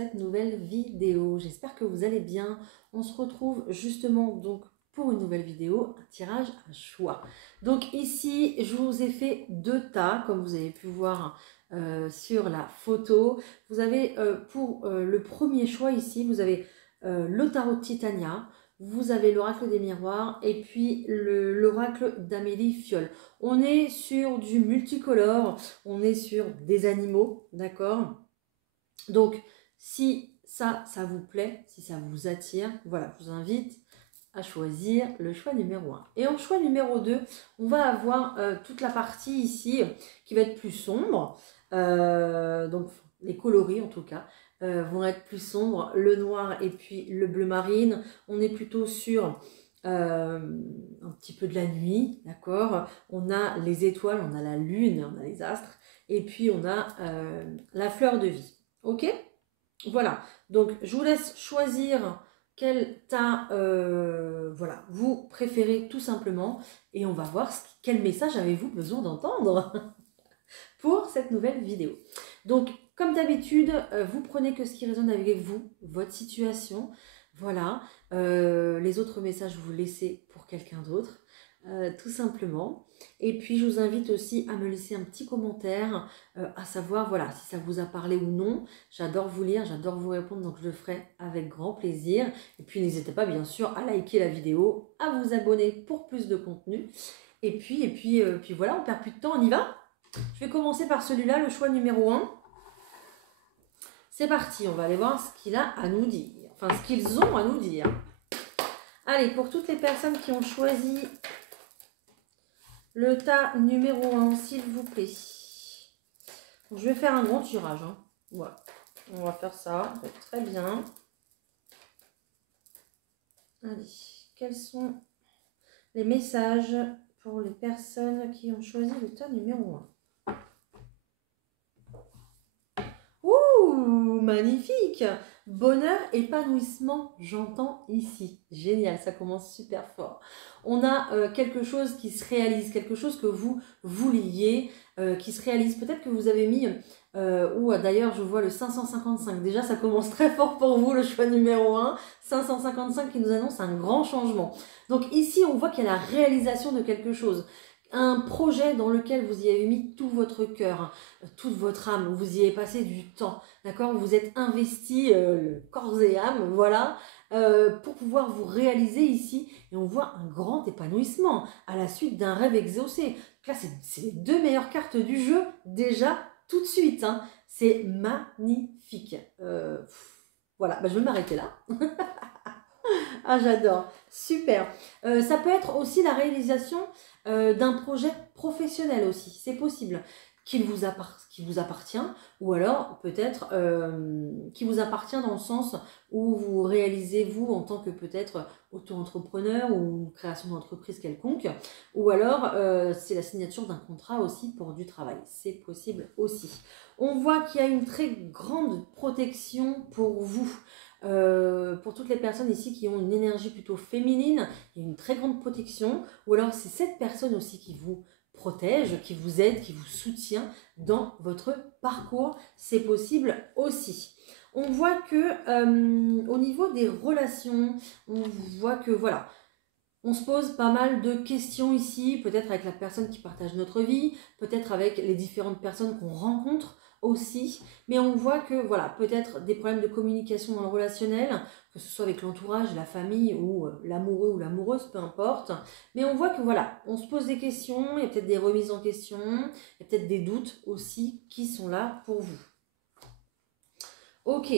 cette nouvelle vidéo. J'espère que vous allez bien. On se retrouve justement donc pour une nouvelle vidéo, un tirage à choix. Donc ici, je vous ai fait 2 tas, comme vous avez pu voir sur la photo. Vous avez pour le premier choix ici, vous avez le tarot de Titania, vous avez l'oracle des miroirs et puis l'oracle d'Amélie Fiol. On est sur du multicolore, on est sur des animaux, d'accord? Donc, si ça vous plaît, si ça vous attire, voilà, je vous invite à choisir le choix numéro 1. Et en choix numéro 2, on va avoir toute la partie ici qui va être plus sombre. Donc, les coloris en tout cas vont être plus sombres. Le noir et puis le bleu marine. On est plutôt sur un petit peu de la nuit, d'accord? On a les étoiles, on a la lune, on a les astres. Et puis, on a la fleur de vie. Ok? Voilà. Donc, je vous laisse choisir quel tas voilà, vous préférez tout simplement. Et on va voir quel message avez-vous besoin d'entendre pour cette nouvelle vidéo. Donc, comme d'habitude, vous prenez que ce qui résonne avec vous, votre situation. Voilà. Les autres messages, vous laissez pour quelqu'un d'autre. Tout simplement. Et puis je vous invite aussi à me laisser un petit commentaire, à savoir voilà si ça vous a parlé ou non. J'adore vous lire, j'adore vous répondre, donc je le ferai avec grand plaisir. Et puis n'hésitez pas bien sûr à liker la vidéo, à vous abonner pour plus de contenu. Et puis voilà, on perd plus de temps, on y va. Je vais commencer par celui-là, le choix numéro 1. C'est parti, on va aller voir ce qu'il a à nous dire, enfin ce qu'ils ont à nous dire. Allez, pour toutes les personnes qui ont choisi le tas numéro 1, s'il vous plaît. Je vais faire un grand tirage. Hein. Voilà. On va faire ça. Très bien. Allez. Quels sont les messages pour les personnes qui ont choisi le tas numéro 1? Ouh, magnifique! Bonheur, épanouissement, j'entends ici. Génial, ça commence super fort. On a quelque chose qui se réalise, quelque chose que vous vouliez, qui se réalise. Peut-être que vous avez mis, ou d'ailleurs je vois le 555. Déjà, ça commence très fort pour vous, le choix numéro 1. 555 qui nous annonce un grand changement. Donc ici, on voit qu'il y a la réalisation de quelque chose. Un projet dans lequel vous y avez mis tout votre cœur, toute votre âme, vous y avez passé du temps, d'accord? Vous êtes investi corps et âme, voilà, pour pouvoir vous réaliser ici. Et on voit un grand épanouissement à la suite d'un rêve exaucé. Là, c'est les 2 meilleures cartes du jeu, déjà, tout de suite. Hein. C'est magnifique. Voilà, bah, je vais m'arrêter là. Ah, j'adore. Super. Ça peut être aussi la réalisation d'un projet professionnel aussi. C'est possible qui vous appartient ou alors peut-être qui vous appartient dans le sens où vous réalisez vous en tant que peut-être auto-entrepreneur ou création d'entreprise quelconque ou alors c'est la signature d'un contrat aussi pour du travail. C'est possible aussi. On voit qu'il y a une très grande protection pour vous. Pour toutes les personnes ici qui ont une énergie plutôt féminine, il y a une très grande protection, ou alors c'est cette personne aussi qui vous protège, qui vous aide, qui vous soutient dans votre parcours, c'est possible aussi. On voit que au niveau des relations, on voit que voilà, on se pose pas mal de questions ici, peut-être avec la personne qui partage notre vie, peut-être avec les différentes personnes qu'on rencontre aussi, mais on voit que voilà, peut-être des problèmes de communication dans le relationnel, que ce soit avec l'entourage, la famille ou l'amoureux ou l'amoureuse, peu importe, mais on voit que voilà, on se pose des questions, il y a peut-être des remises en question, il y a peut-être des doutes aussi qui sont là pour vous. Ok.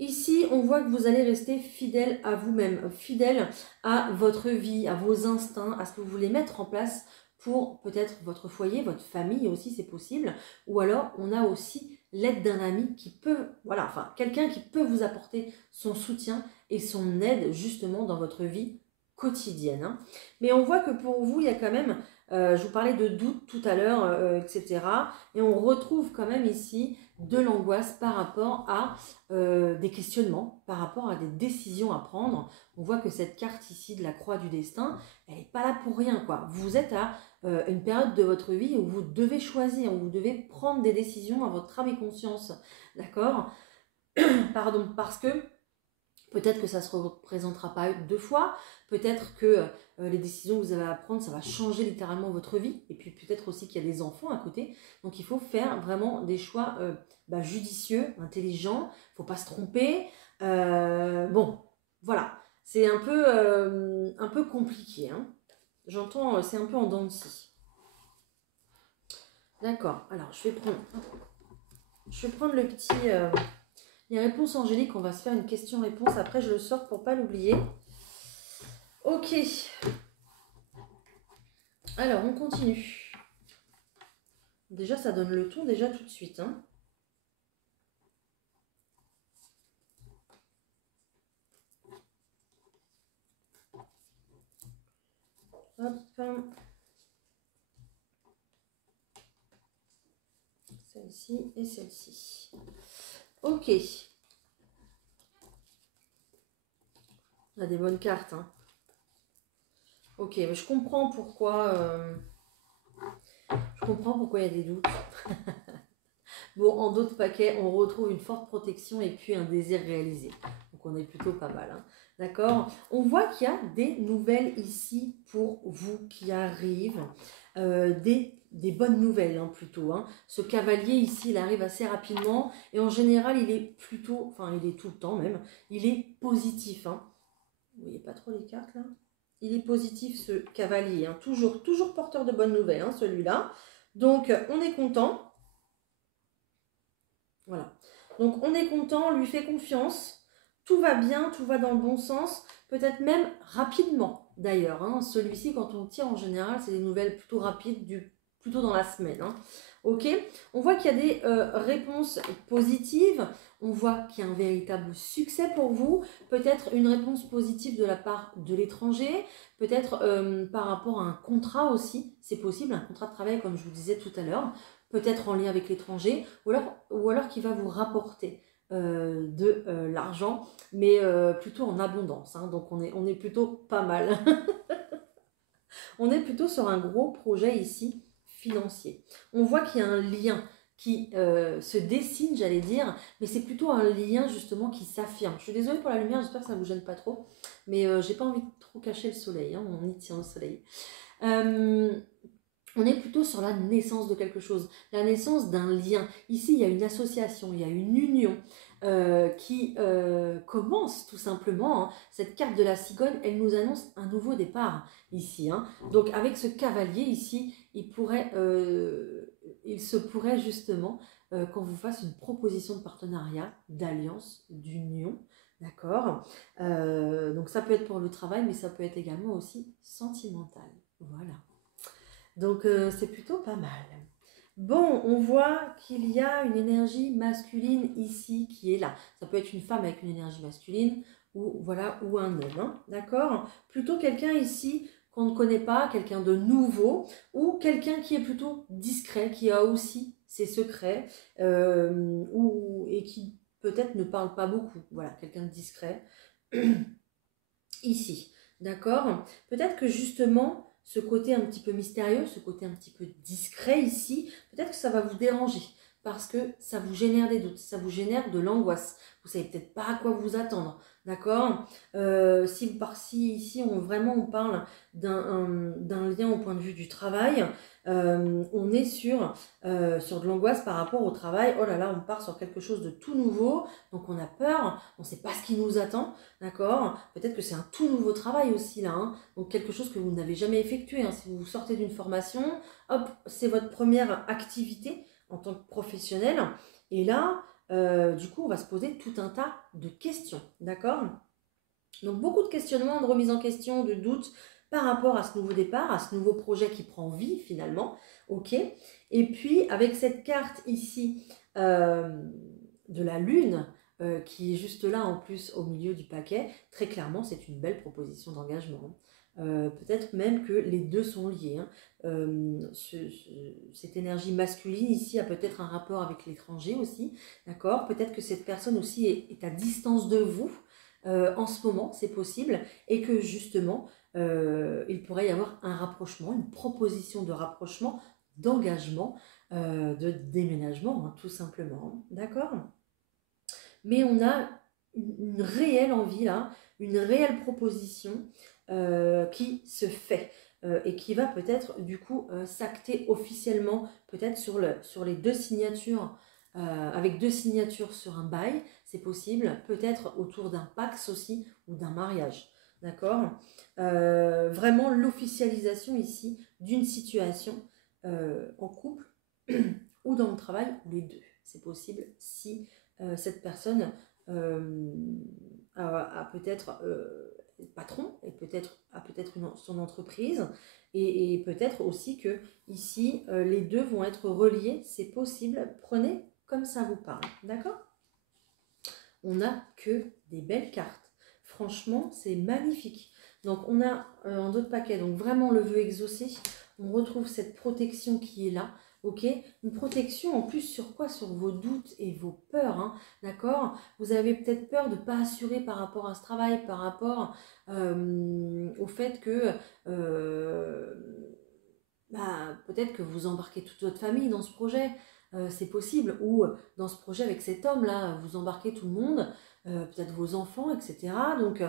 Ici, on voit que vous allez rester fidèle à vous-même, fidèle à votre vie, à vos instincts, à ce que vous voulez mettre en place pour peut-être votre foyer, votre famille aussi, c'est possible. Ou alors, on a aussi l'aide d'un ami qui peut, voilà, enfin, quelqu'un qui peut vous apporter son soutien et son aide justement dans votre vie quotidienne. Hein. Mais on voit que pour vous, il y a quand même, je vous parlais de doute tout à l'heure, etc. Et on retrouve quand même ici de l'angoisse par rapport à des questionnements, par rapport à des décisions à prendre. On voit que cette carte ici de la croix du destin, elle n'est pas là pour rien, quoi. Vous êtes à une période de votre vie où vous devez choisir, où vous devez prendre des décisions à votre âme et conscience, d'accord? Pardon, parce que peut-être que ça ne se représentera pas 2 fois, peut-être que les décisions que vous avez à prendre, ça va changer littéralement votre vie, et puis peut-être aussi qu'il y a des enfants à côté, donc il faut faire vraiment des choix judicieux, intelligents, il ne faut pas se tromper. Bon, voilà, c'est un peu compliqué, hein. J'entends, c'est un peu en dents de scie. D'accord, alors je vais prendre le petit... les réponses angéliques, on va se faire une question-réponse. Après, je le sors pour pas l'oublier. Ok. Alors, on continue. Déjà, ça donne le ton déjà tout de suite. Hein. Hop. Celle-ci et celle-ci. Ok. On a des bonnes cartes. Hein. Ok, mais je comprends pourquoi... je comprends pourquoi il y a des doutes. Bon, en d'autres paquets, on retrouve une forte protection et puis un désir réalisé. Donc, on est plutôt pas mal. Hein. D'accord? On voit qu'il y a des nouvelles ici pour vous qui arrivent. Des bonnes nouvelles, hein, plutôt. Hein. Ce cavalier ici, il arrive assez rapidement. Et en général, il est plutôt... Enfin, il est tout le temps même. Il est positif. Hein. Vous voyez pas trop les cartes, là? Il est positif, ce cavalier. Hein. Toujours porteur de bonnes nouvelles, hein, celui-là. Donc, on est content. Voilà. Donc, on est content, on lui fait confiance. Tout va bien, tout va dans le bon sens. Peut-être même rapidement, d'ailleurs. Hein. Celui-ci, quand on tire, en général, c'est des nouvelles plutôt rapides, plutôt dans la semaine. Hein. Ok. On voit qu'il y a des réponses positives. On voit qu'il y a un véritable succès pour vous. Peut-être une réponse positive de la part de l'étranger. Peut-être par rapport à un contrat aussi. C'est possible, un contrat de travail, comme je vous disais tout à l'heure. Peut-être en lien avec l'étranger, ou alors qui va vous rapporter de l'argent, mais plutôt en abondance. Hein, donc on est plutôt pas mal. On est plutôt sur un gros projet ici financier. On voit qu'il y a un lien qui se dessine, j'allais dire, mais c'est plutôt un lien justement qui s'affirme. Je suis désolée pour la lumière, j'espère que ça ne vous gêne pas trop, mais j'ai pas envie de trop cacher le soleil, hein, on y tient au soleil. On est plutôt sur la naissance de quelque chose, la naissance d'un lien. Ici, il y a une association, il y a une union qui commence tout simplement. Hein. Cette carte de la cigogne, elle nous annonce un nouveau départ ici. Hein. Donc avec ce cavalier ici, il se pourrait justement qu'on vous fasse une proposition de partenariat, d'alliance, d'union. D'accord. Donc ça peut être pour le travail, mais ça peut être également aussi sentimental. Voilà. Donc, c'est plutôt pas mal. Bon, on voit qu'il y a une énergie masculine ici qui est là. Ça peut être une femme avec une énergie masculine ou, voilà, ou un homme. Hein, d'accord? Plutôt quelqu'un ici qu'on ne connaît pas, quelqu'un de nouveau ou quelqu'un qui est plutôt discret, qui a aussi ses secrets et qui peut-être ne parle pas beaucoup. Voilà, quelqu'un de discret ici. D'accord? Peut-être que justement ce côté un petit peu mystérieux, ce côté un petit peu discret ici, peut-être que ça va vous déranger parce que ça vous génère des doutes, ça vous génère de l'angoisse. Vous savez peut-être pas à quoi vous attendre, d'accord? Si ici on parle d'un lien au point de vue du travail, on est sur de l'angoisse par rapport au travail. Oh là là, on part sur quelque chose de tout nouveau, donc on a peur, on ne sait pas ce qui nous attend. D'accord? Peut-être que c'est un tout nouveau travail aussi là, hein. Donc quelque chose que vous n'avez jamais effectué. Hein. Si vous sortez d'une formation, hop, c'est votre première activité en tant que professionnel. Et là, du coup, on va se poser tout un tas de questions. D'accord? Donc beaucoup de questionnements, de remise en question, de doutes par rapport à ce nouveau départ, à ce nouveau projet qui prend vie finalement. Ok? Et puis avec cette carte ici de la Lune, qui est juste là en plus au milieu du paquet, très clairement c'est une belle proposition d'engagement. Peut-être même que les deux sont liés. Hein. Cette énergie masculine ici a peut-être un rapport avec l'étranger aussi, d'accord? Peut-être que cette personne aussi est à distance de vous en ce moment, c'est possible, et que justement il pourrait y avoir un rapprochement, une proposition de rapprochement, d'engagement, de déménagement, hein, tout simplement. D'accord? mais on a une réelle envie là, une réelle proposition qui se fait et qui va peut-être du coup s'acter officiellement, peut-être sur les deux signatures, avec deux signatures sur un bail, c'est possible, peut-être autour d'un Pacs aussi ou d'un mariage, d'accord. Vraiment l'officialisation ici d'une situation en couple ou dans le travail, ou les deux. C'est possible si cette personne a peut-être patron, et peut-être a peut-être son entreprise, et peut-être aussi que ici les deux vont être reliés, c'est possible. Prenez comme ça vous parle, d'accord? On n'a que des belles cartes. Franchement, c'est magnifique. Donc, on a en d'autres paquets, donc vraiment le vœu exaucé. On retrouve cette protection qui est là, ok? Une protection en plus sur quoi? Sur vos doutes et vos peurs, hein, d'accord? Vous avez peut-être peur de ne pas assurer par rapport à ce travail, par rapport au fait que peut-être que vous embarquez toute votre famille dans ce projet. C'est possible, ou dans ce projet avec cet homme-là, vous embarquez tout le monde, peut-être vos enfants, etc. Donc,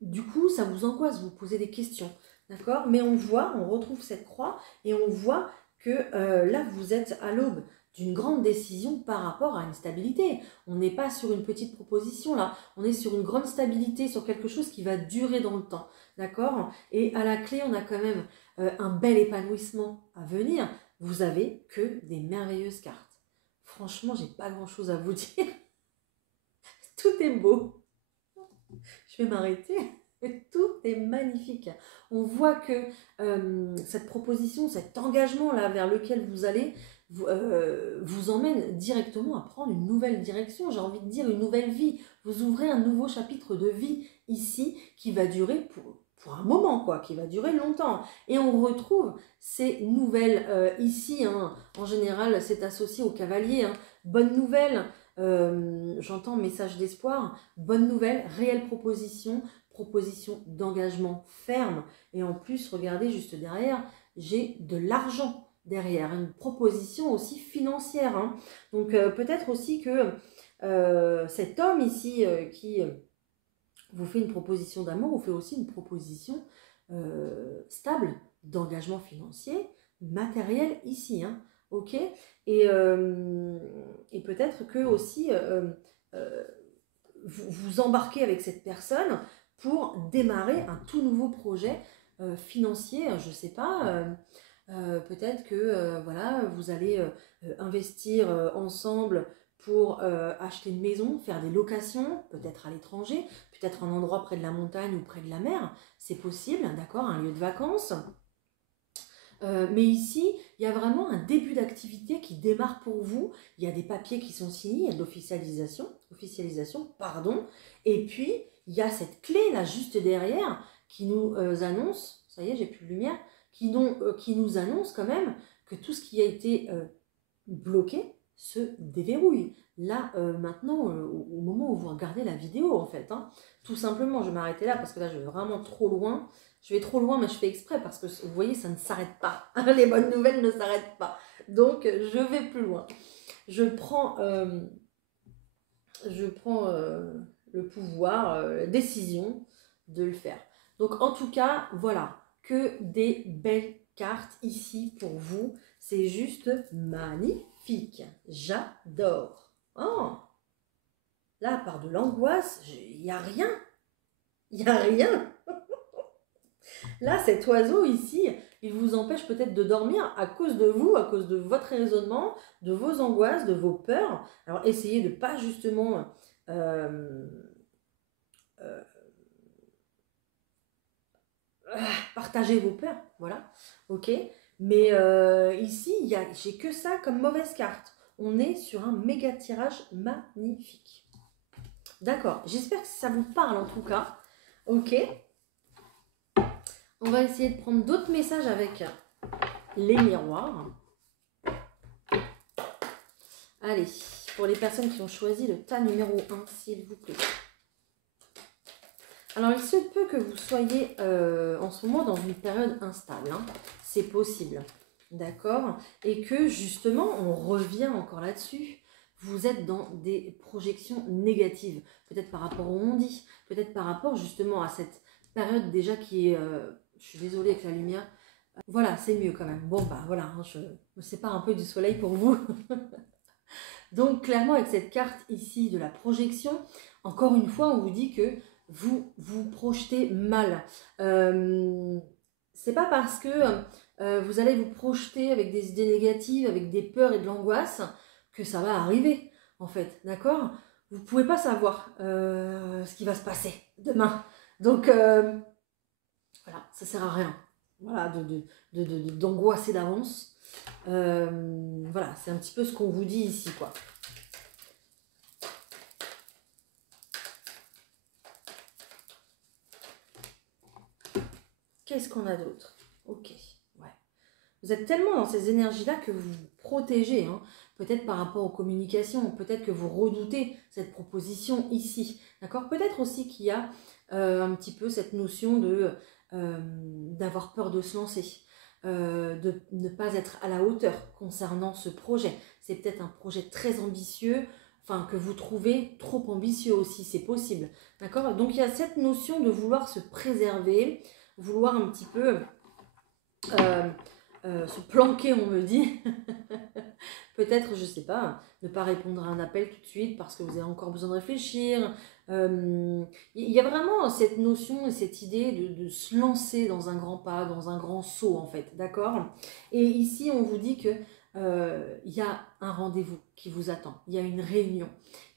du coup, ça vous angoisse, vous posez des questions, d'accord? Mais on voit, on retrouve cette croix, et on voit que là, vous êtes à l'aube d'une grande décision par rapport à une stabilité. On n'est pas sur une petite proposition, là, on est sur une grande stabilité, sur quelque chose qui va durer dans le temps, d'accord? Et à la clé, on a quand même un bel épanouissement à venir. Vous avez que des merveilleuses cartes. Franchement, j'ai pas grand chose à vous dire. Tout est beau. Je vais m'arrêter. Tout est magnifique. On voit que cette proposition, cet engagement là vers lequel vous allez, vous emmène directement à prendre une nouvelle direction. J'ai envie de dire une nouvelle vie. Vous ouvrez un nouveau chapitre de vie ici qui va durer pour un moment, quoi, qui va durer longtemps. Et on retrouve ces nouvelles ici, hein, en général, c'est associé au cavalier. Hein. Bonne nouvelle, j'entends message d'espoir. Bonne nouvelle, réelle proposition, proposition d'engagement ferme. Et en plus, regardez juste derrière, j'ai de l'argent derrière, une proposition aussi financière. Hein. Donc peut-être aussi que cet homme ici qui vous fait une proposition d'amour, vous fait aussi une proposition stable d'engagement financier, matériel ici. Hein, ok. Et peut-être que aussi vous embarquez avec cette personne pour démarrer un tout nouveau projet financier, je ne sais pas. Peut-être que voilà, vous allez investir ensemble pour acheter une maison, faire des locations, peut-être à l'étranger, peut-être un endroit près de la montagne ou près de la mer, c'est possible, d'accord, un lieu de vacances. Mais ici, il y a vraiment un début d'activité qui démarre pour vous. Il y a des papiers qui sont signés, il y a de l'officialisation, pardon. Et puis, il y a cette clé là juste derrière qui nous annonce, ça y est, j'ai plus de lumière, qui nous annonce quand même que tout ce qui a été bloqué se déverrouille. Là, maintenant, au moment où vous regardez la vidéo, en fait, hein, tout simplement, je vais m'arrêter là parce que là, je vais vraiment trop loin. Je vais trop loin, mais je fais exprès parce que vous voyez, ça ne s'arrête pas. Les bonnes nouvelles ne s'arrêtent pas. Donc, je vais plus loin. Je prends le pouvoir, la décision de le faire. Donc, en tout cas, voilà, que des belles cartes ici pour vous. C'est juste magnifique. J'adore. Oh, là, à part de l'angoisse, il n'y a rien. Il n'y a rien. Là, cet oiseau ici, il vous empêche peut-être de dormir à cause de vous, à cause de votre raisonnement, de vos angoisses, de vos peurs. Alors, essayez de ne pas justement partager vos peurs, voilà, ok. Mais ici, j'ai que ça comme mauvaise carte. On est sur un méga tirage magnifique. D'accord, j'espère que ça vous parle en tout cas. Ok. On va essayer de prendre d'autres messages avec les miroirs. Allez, pour les personnes qui ont choisi le tas numéro 1, s'il vous plaît. Alors, il se peut que vous soyez en ce moment dans une période instable. Hein. C'est possible. D'accord. Et que justement, on revient encore là-dessus. vous êtes dans des projections négatives. Peut-être par rapport au on-dit, peut-être par rapport justement à cette période déjà qui est... je suis désolée avec la lumière. Voilà, c'est mieux quand même. Bon, bah voilà, hein, je me sépare un peu du soleil pour vous. Donc clairement avec cette carte ici de la projection, encore une fois on vous dit que vous vous projetez mal. C'est pas parce que vous allez vous projeter avec des idées négatives, avec des peurs et de l'angoisse que ça va arriver en fait, d'accord? Vous pouvez pas savoir ce qui va se passer demain. Donc voilà, ça sert à rien. Voilà, d'angoisser d'avance. Voilà, c'est un petit peu ce qu'on vous dit ici, quoi. Qu'est-ce qu'on a d'autre? Ok, ouais. Vous êtes tellement dans ces énergies-là que vous vous protégez, hein. Peut-être par rapport aux communications, peut-être que vous redoutez cette proposition ici, d'accord? Peut-être aussi qu'il y a un petit peu cette notion de d'avoir peur de se lancer, de ne pas être à la hauteur concernant ce projet. C'est peut-être un projet très ambitieux, enfin que vous trouvez trop ambitieux aussi, c'est possible, d'accord? Donc il y a cette notion de vouloir se préserver, vouloir un petit peu se planquer, on me dit. Peut-être, je sais pas, ne pas répondre à un appel tout de suite parce que vous avez encore besoin de réfléchir. Il y a vraiment cette notion et cette idée de se lancer dans un grand pas, dans un grand saut en fait, d'accord? Et ici, on vous dit que il y a un rendez-vous qui vous attend, il y a une réunion,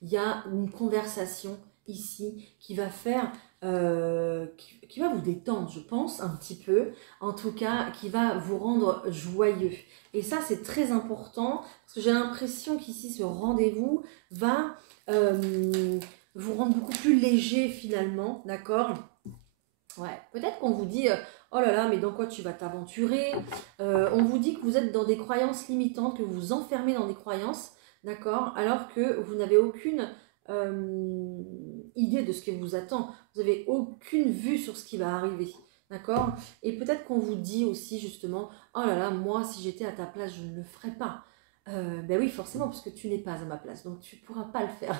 il y a une conversation ici qui va faire, qui va vous détendre, je pense, un petit peu, en tout cas, qui va vous rendre joyeux. Et ça, c'est très important, parce que j'ai l'impression qu'ici, ce rendez-vous va vous rendre beaucoup plus léger finalement, d'accord? Ouais, peut-être qu'on vous dit, oh là là, mais dans quoi tu vas t'aventurer? On vous dit que vous êtes dans des croyances limitantes, que vous vous enfermez dans des croyances, d'accord? Alors que vous n'avez aucune idée de ce qui vous attend. Vous n'avez aucune vue sur ce qui va arriver, d'accord? Et peut-être qu'on vous dit aussi justement, oh là là, moi, si j'étais à ta place, je ne le ferais pas. Ben oui, forcément, parce que tu n'es pas à ma place, donc tu ne pourras pas le faire.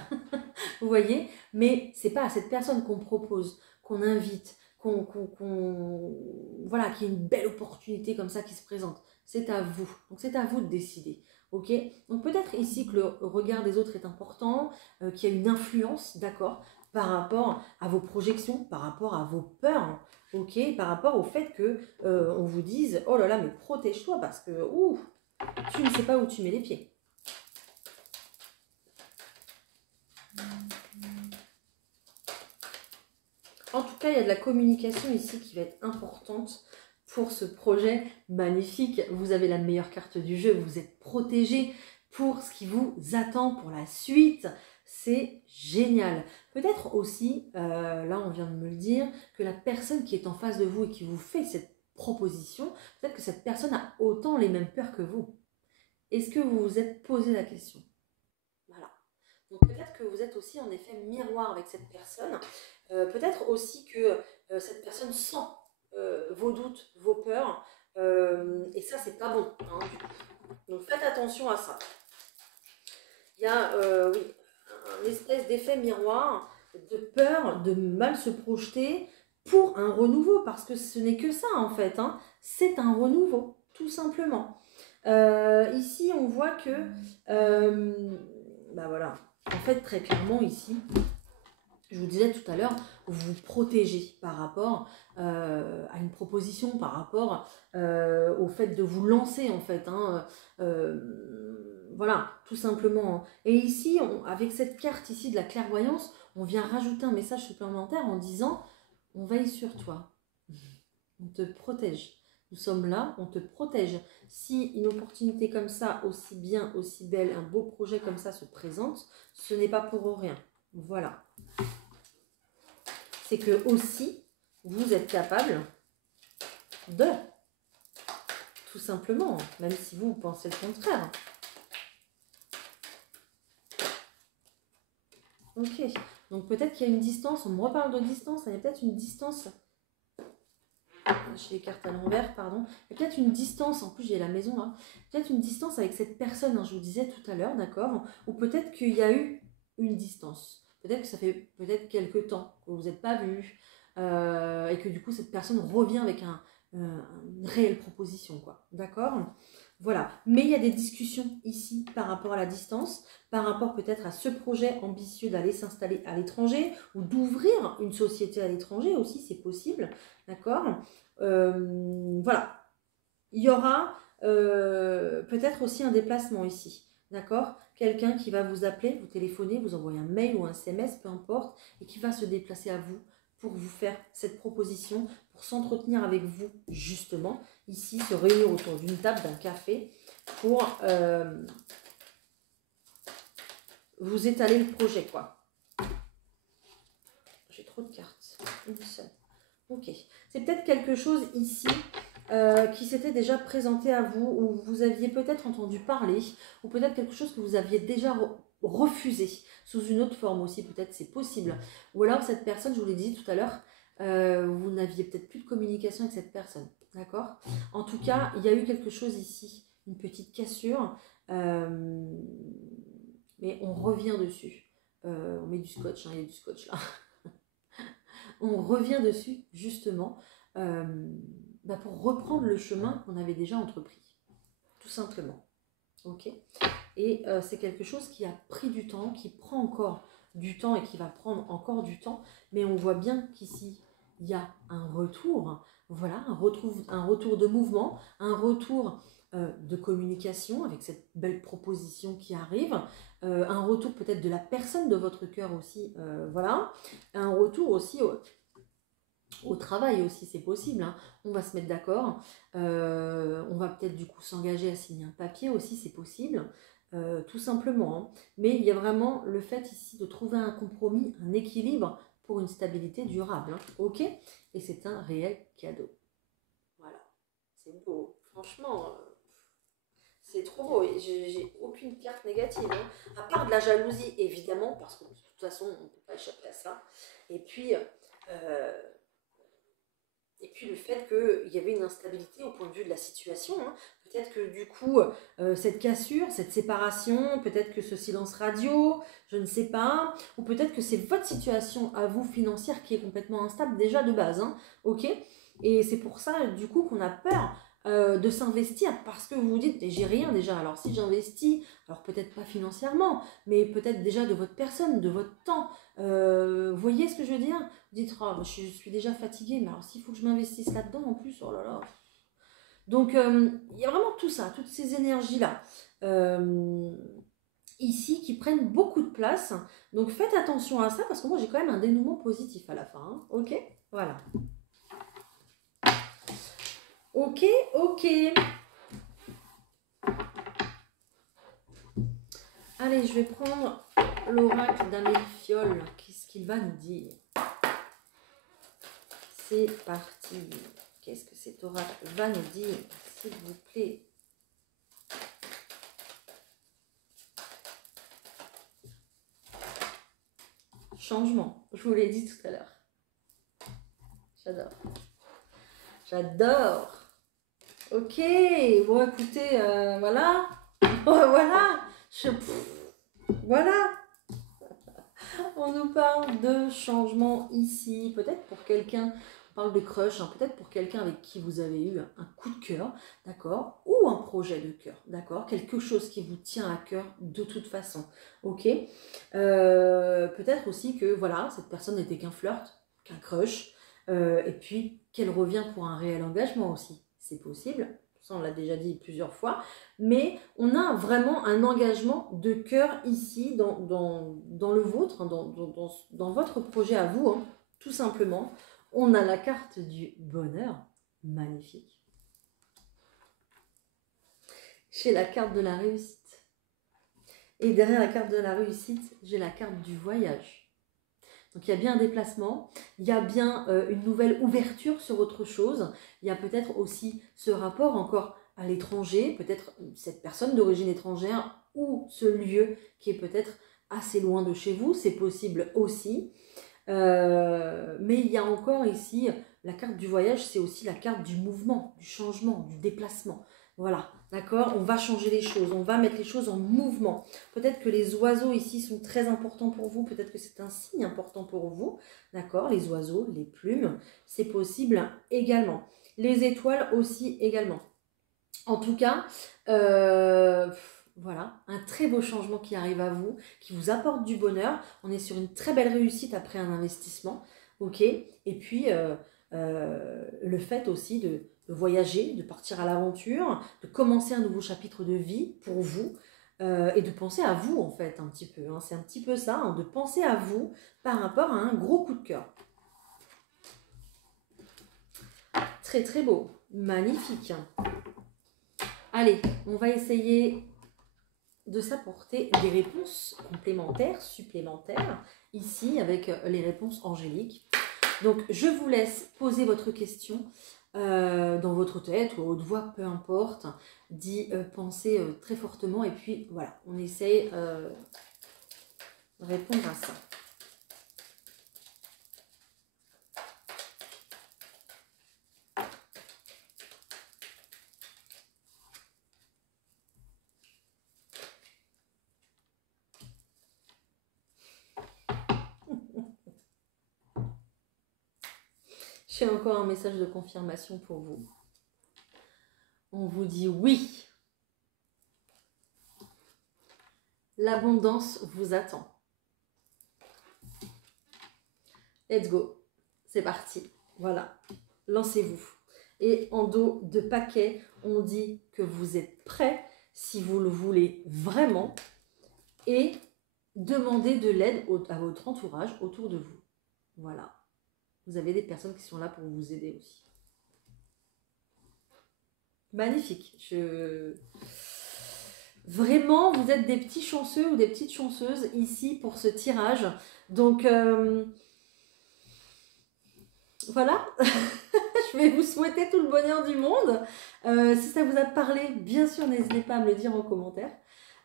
Vous voyez? Mais c'est pas à cette personne qu'on propose, qu'on invite, voilà, qu'il y ait une belle opportunité comme ça qui se présente. C'est à vous. Donc c'est à vous de décider. Ok? Donc peut-être ici que le regard des autres est important, qu'il y a une influence, d'accord, par rapport à vos projections, par rapport à vos peurs, ok, par rapport au fait que on vous dise, oh là là, mais protège-toi parce que tu ne sais pas où tu mets les pieds. En tout cas, il y a de la communication ici qui va être importante pour ce projet magnifique. Vous avez la meilleure carte du jeu, vous êtes protégé pour ce qui vous attend pour la suite. C'est génial. Peut-être aussi, là on vient de me le dire, que la personne qui est en face de vous et qui vous fait cette proposition, peut-être que cette personne a autant les mêmes peurs que vous. Est-ce que vous vous êtes posé la question? Voilà. Donc peut-être que vous êtes aussi en effet miroir avec cette personne. Peut-être aussi que cette personne sent vos doutes, vos peurs. Et ça, c'est pas bon, hein, du coup. Donc faites attention à ça. Il y a oui, un espèce d'effet miroir, de peur, de mal se projeter pour un renouveau. Parce que ce n'est que ça en fait. Hein. C'est un renouveau, tout simplement. Ici, on voit que... bah voilà. En fait, très clairement, ici, je vous disais tout à l'heure, vous vous protégez par rapport à une proposition, par rapport au fait de vous lancer, en fait. Hein, voilà, tout simplement. Et ici, avec cette carte ici de la clairvoyance, on vient rajouter un message supplémentaire en disant « On veille sur toi, on te protège. Nous sommes là, on te protège. Si une opportunité comme ça, aussi bien, aussi belle, un beau projet comme ça se présente, ce n'est pas pour rien. » Voilà. C'est que aussi, vous êtes capable de, tout simplement, même si vous pensez le contraire. Ok, donc peut-être qu'il y a une distance, on me reparle de distance, il y a peut-être une distance j'ai les cartes à l'envers, pardon. Il y a peut-être une distance, en plus j'ai la maison là, peut-être une distance avec cette personne, hein, je vous disais tout à l'heure, d'accord? Ou peut-être qu'il y a eu une distance. Peut-être que ça fait peut-être quelques temps que vous n'êtes pas vus, et que du coup cette personne revient avec une réelle proposition, quoi. D'accord? Voilà. Mais il y a des discussions ici par rapport à la distance, par rapport peut-être à ce projet ambitieux d'aller s'installer à l'étranger ou d'ouvrir une société à l'étranger aussi, c'est possible. D'accord? Voilà. Il y aura peut-être aussi un déplacement ici. D'accord? Quelqu'un qui va vous appeler, vous téléphoner, vous envoyer un mail ou un SMS, peu importe, et qui va se déplacer à vous pour vous faire cette proposition, pour s'entretenir avec vous, justement, ici, se réunir autour d'une table, d'un café, pour vous étaler le projet, quoi. J'ai trop de cartes. Une seule. Ok. C'est peut-être quelque chose ici qui s'était déjà présenté à vous, ou vous aviez peut-être entendu parler, ou peut-être quelque chose que vous aviez déjà refusé, sous une autre forme aussi, peut-être c'est possible. Ou alors cette personne, je vous l'ai dit tout à l'heure, vous n'aviez peut-être plus de communication avec cette personne. D'accord? En tout cas, il y a eu quelque chose ici, une petite cassure, mais on revient dessus. On met du scotch, hein, il y a du scotch là. On revient dessus, justement, pour reprendre le chemin qu'on avait déjà entrepris, tout simplement. Ok? Et c'est quelque chose qui a pris du temps, qui prend encore du temps et qui va prendre encore du temps, mais on voit bien qu'ici, il y a un retour, voilà, un retour de mouvement, un retour de communication avec cette belle proposition qui arrive, un retour peut-être de la personne de votre cœur aussi, voilà, un retour aussi au travail aussi, c'est possible, hein. On va se mettre d'accord, on va peut-être du coup s'engager à signer un papier aussi, c'est possible, tout simplement, hein. Mais il y a vraiment le fait ici de trouver un compromis, un équilibre pour une stabilité durable, hein. Ok? Et c'est un réel cadeau. Voilà, c'est beau, franchement, c'est trop beau. Et j'ai aucune carte négative, hein. À part de la jalousie, évidemment, parce que de toute façon, on ne peut pas échapper à ça. Et puis, le fait qu'il y avait une instabilité au point de vue de la situation, hein. Peut-être que du coup, cette cassure, cette séparation, peut-être que ce silence radio, je ne sais pas, ou peut-être que c'est votre situation à vous financière qui est complètement instable déjà de base, hein, ok? Et c'est pour ça, du coup, qu'on a peur de s'investir, parce que vous vous dites, mais j'ai rien déjà, alors si j'investis, alors peut-être pas financièrement, mais peut-être déjà de votre personne, de votre temps, vous voyez ce que je veux dire? Vous dites, oh, je suis déjà fatiguée, mais alors s'il faut que je m'investisse là-dedans en plus, oh là là. Donc, il y a vraiment tout ça, toutes ces énergies-là, ici, qui prennent beaucoup de place. Donc, faites attention à ça, parce que moi, j'ai quand même un dénouement positif à la fin, hein. Ok? Voilà. Ok, ok. Allez, je vais prendre l'oracle d'Amélie Fiole. Qu'est-ce qu'il va nous dire? C'est parti. Qu'est-ce que cet oracle va nous dire, s'il vous plaît? Changement, je vous l'ai dit tout à l'heure. J'adore. J'adore. Ok, bon écoutez, voilà. Voilà. Voilà. On nous parle de changement ici. Peut-être pour quelqu'un, on parle de crush, hein, peut-être pour quelqu'un avec qui vous avez eu un coup de cœur, d'accord? Ou un projet de cœur, d'accord? Quelque chose qui vous tient à cœur de toute façon, ok? Peut-être aussi que, voilà, cette personne n'était qu'un flirt, qu'un crush, et puis qu'elle revient pour un réel engagement aussi. C'est possible, ça on l'a déjà dit plusieurs fois, mais on a vraiment un engagement de cœur ici, dans le vôtre, hein, dans votre projet à vous, hein, tout simplement. On a la carte du bonheur, magnifique. J'ai la carte de la réussite. Et derrière la carte de la réussite, j'ai la carte du voyage. Donc il y a bien un déplacement, il y a bien une nouvelle ouverture sur autre chose, il y a peut-être aussi ce rapport encore à l'étranger, peut-être cette personne d'origine étrangère ou ce lieu qui est peut-être assez loin de chez vous, c'est possible aussi. Mais mais il y a encore ici, la carte du voyage, c'est aussi la carte du mouvement, du changement, du déplacement. Voilà, d'accord? On va changer les choses, on va mettre les choses en mouvement. Peut-être que les oiseaux ici sont très importants pour vous, peut-être que c'est un signe important pour vous, d'accord? Les oiseaux, les plumes, c'est possible également. Les étoiles aussi également. En tout cas, voilà, un très beau changement qui arrive à vous, qui vous apporte du bonheur. On est sur une très belle réussite après un investissement, ok? Et puis, le fait aussi de voyager, de partir à l'aventure, de commencer un nouveau chapitre de vie pour vous, et de penser à vous, en fait, un petit peu. Hein. C'est un petit peu ça, hein, de penser à vous par rapport à un gros coup de cœur. Très, très beau. Magnifique. Allez, on va essayer de s'apporter des réponses complémentaires, supplémentaires, ici avec les réponses angéliques. Donc, je vous laisse poser votre question dans votre tête ou à haute voix, peu importe, d'y penser très fortement et puis voilà, on essaye de répondre à ça. J'ai encore un message de confirmation pour vous. On vous dit oui. L'abondance vous attend. Let's go. C'est parti. Voilà. Lancez-vous. Et en dos de paquet, on dit que vous êtes prêt si vous le voulez vraiment et demandez de l'aide à votre entourage autour de vous. Voilà. Vous avez des personnes qui sont là pour vous aider aussi. Magnifique. Vraiment, vous êtes des petits chanceux ou des petites chanceuses ici pour ce tirage. Donc, voilà. Je vais vous souhaiter tout le bonheur du monde. Si ça vous a parlé, bien sûr, n'hésitez pas à me le dire en commentaire.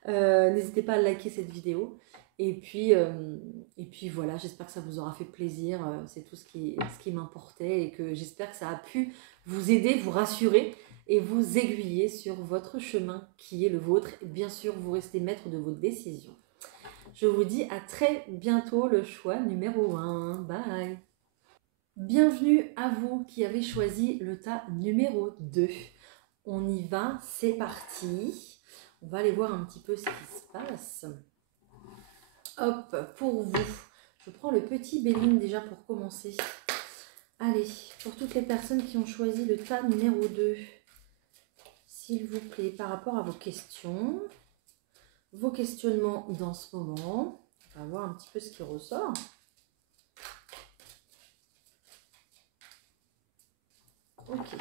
N'hésitez pas à liker cette vidéo. Et puis voilà, j'espère que ça vous aura fait plaisir. C'est tout ce qui m'importait et que j'espère que ça a pu vous aider, vous rassurer et vous aiguiller sur votre chemin qui est le vôtre. Et bien sûr, vous restez maître de vos décisions. Je vous dis à très bientôt, le choix numéro 1. Bye! Bienvenue à vous qui avez choisi le tas numéro 2. On y va, c'est parti. On va aller voir un petit peu ce qui se passe. Hop, pour vous. Je prends le petit Béline déjà pour commencer. Allez, pour toutes les personnes qui ont choisi le tas numéro 2, s'il vous plaît, par rapport à vos questions, vos questionnements dans ce moment. On va voir un petit peu ce qui ressort. Ok.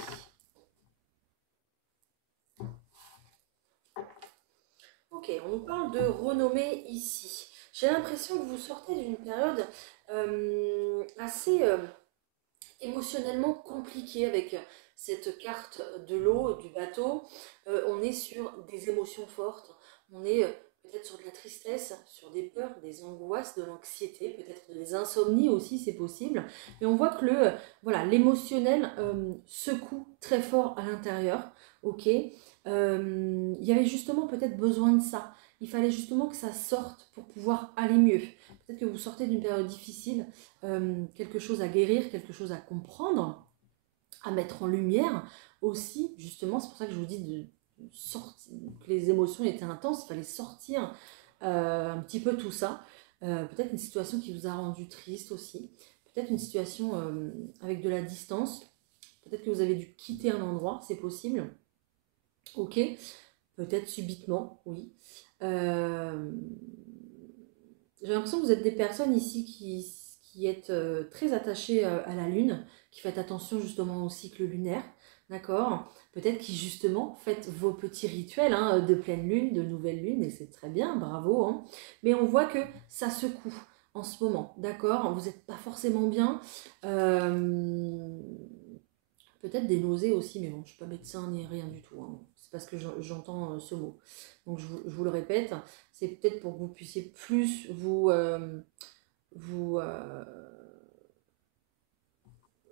Ok, on nous parle de renommée ici. J'ai l'impression que vous sortez d'une période assez émotionnellement compliquée avec cette carte de l'eau, du bateau. On est sur des émotions fortes, on est peut-être sur de la tristesse, sur des peurs, des angoisses, de l'anxiété, peut-être des insomnies aussi, c'est possible. Mais on voit que voilà, l'émotionnel secoue très fort à l'intérieur, ok. Il y avait justement peut-être besoin de ça. Il fallait justement que ça sorte pour pouvoir aller mieux. Peut-être que vous sortez d'une période difficile, quelque chose à guérir, quelque chose à comprendre, à mettre en lumière aussi, justement. C'est pour ça que je vous dis de sortir, que les émotions étaient intenses, il fallait sortir un petit peu tout ça. Peut-être une situation qui vous a rendu triste aussi. Peut-être une situation avec de la distance. Peut-être que vous avez dû quitter un endroit, c'est possible. Ok, peut-être subitement, oui. J'ai l'impression que vous êtes des personnes ici qui êtes très attachées à la lune, qui faites attention justement au cycle lunaire, d'accord? Peut-être qui justement faites vos petits rituels hein, de pleine lune, de nouvelle lune, et c'est très bien, bravo. Hein. Mais on voit que ça secoue en ce moment, d'accord? Vous n'êtes pas forcément bien. Peut-être des nausées aussi, mais bon, je ne suis pas médecin ni rien du tout. Hein. C'est parce que j'entends ce mot. Donc je vous le répète, c'est peut-être pour que vous puissiez plus vous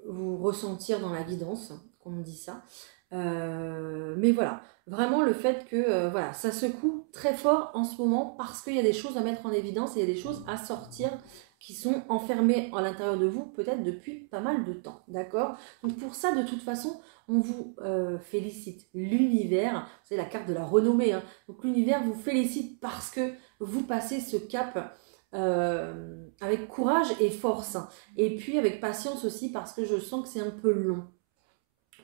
vous ressentir dans la guidance, comme on dit ça. Mais voilà, vraiment le fait que voilà, ça secoue très fort en ce moment parce qu'il y a des choses à mettre en évidence et il y a des choses à sortir qui sont enfermées à l'intérieur de vous peut-être depuis pas mal de temps, d'accord? Donc pour ça, de toute façon, on vous félicite. L'univers, c'est la carte de la renommée, hein. Donc l'univers vous félicite parce que vous passez ce cap avec courage et force. Et puis avec patience aussi parce que je sens que c'est un peu long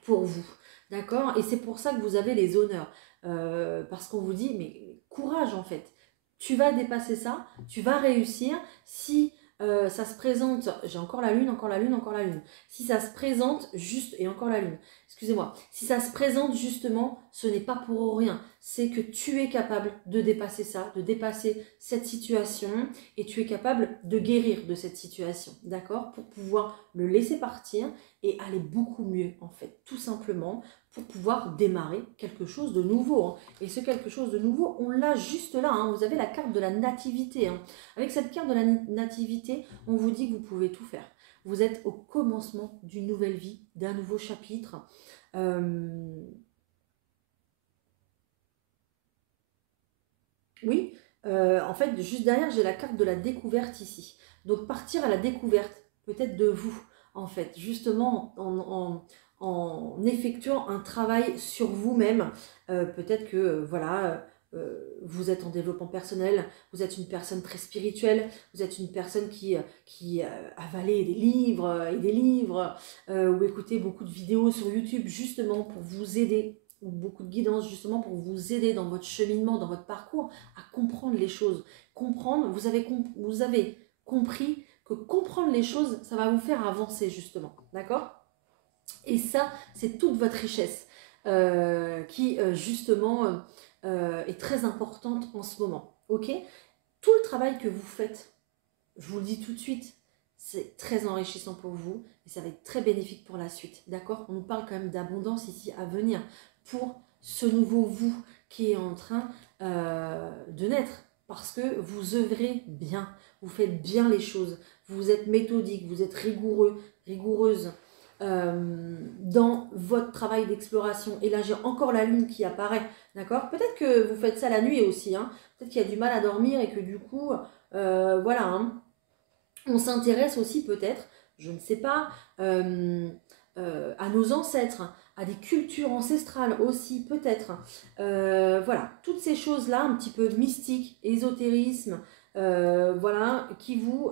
pour vous. D'accord? Et c'est pour ça que vous avez les honneurs. Parce qu'on vous dit, mais courage en fait. Tu vas dépasser ça, tu vas réussir. Si ça se présente, j'ai encore la lune, encore la lune, encore la lune. Si ça se présente juste, et encore la lune, excusez-moi, si ça se présente justement, ce n'est pas pour rien. C'est que tu es capable de dépasser ça, de dépasser cette situation, et tu es capable de guérir de cette situation, d'accord? Pour pouvoir le laisser partir et aller beaucoup mieux en fait, tout simplement pour pouvoir démarrer quelque chose de nouveau, hein. Et ce quelque chose de nouveau, on l'a juste là, hein. Vous avez la carte de la nativité, hein. Avec cette carte de la nativité, on vous dit que vous pouvez tout faire. Vous êtes au commencement d'une nouvelle vie, d'un nouveau chapitre. Oui, en fait, juste derrière, j'ai la carte de la découverte ici. Donc partir à la découverte, peut-être de vous, en fait, justement en effectuant un travail sur vous-même. Peut-être que, voilà, vous êtes en développement personnel, vous êtes une personne très spirituelle, vous êtes une personne qui avalait des livres et des livres, ou écoutez beaucoup de vidéos sur YouTube, justement pour vous aider, ou beaucoup de guidance justement pour vous aider dans votre cheminement, dans votre parcours, à comprendre les choses. Comprendre, vous avez compris que comprendre les choses, ça va vous faire avancer justement, d'accord? Et ça, c'est toute votre richesse qui justement est très importante en ce moment, ok? Tout le travail que vous faites, je vous le dis tout de suite, c'est très enrichissant pour vous et ça va être très bénéfique pour la suite, d'accord? On nous parle quand même d'abondance ici à venir pour ce nouveau vous qui est en train de naître parce que vous œuvrez bien, vous faites bien les choses, vous êtes méthodique, vous êtes rigoureux, rigoureuse dans votre travail d'exploration. Et là, j'ai encore la lune qui apparaît, d'accord? Peut-être que vous faites ça la nuit aussi, hein? Peut-être qu'il y a du mal à dormir et que du coup, voilà, hein, on s'intéresse aussi peut-être, je ne sais pas, à nos ancêtres, à des cultures ancestrales aussi peut-être. Voilà, toutes ces choses-là, un petit peu mystiques, ésotérisme, voilà, qui vous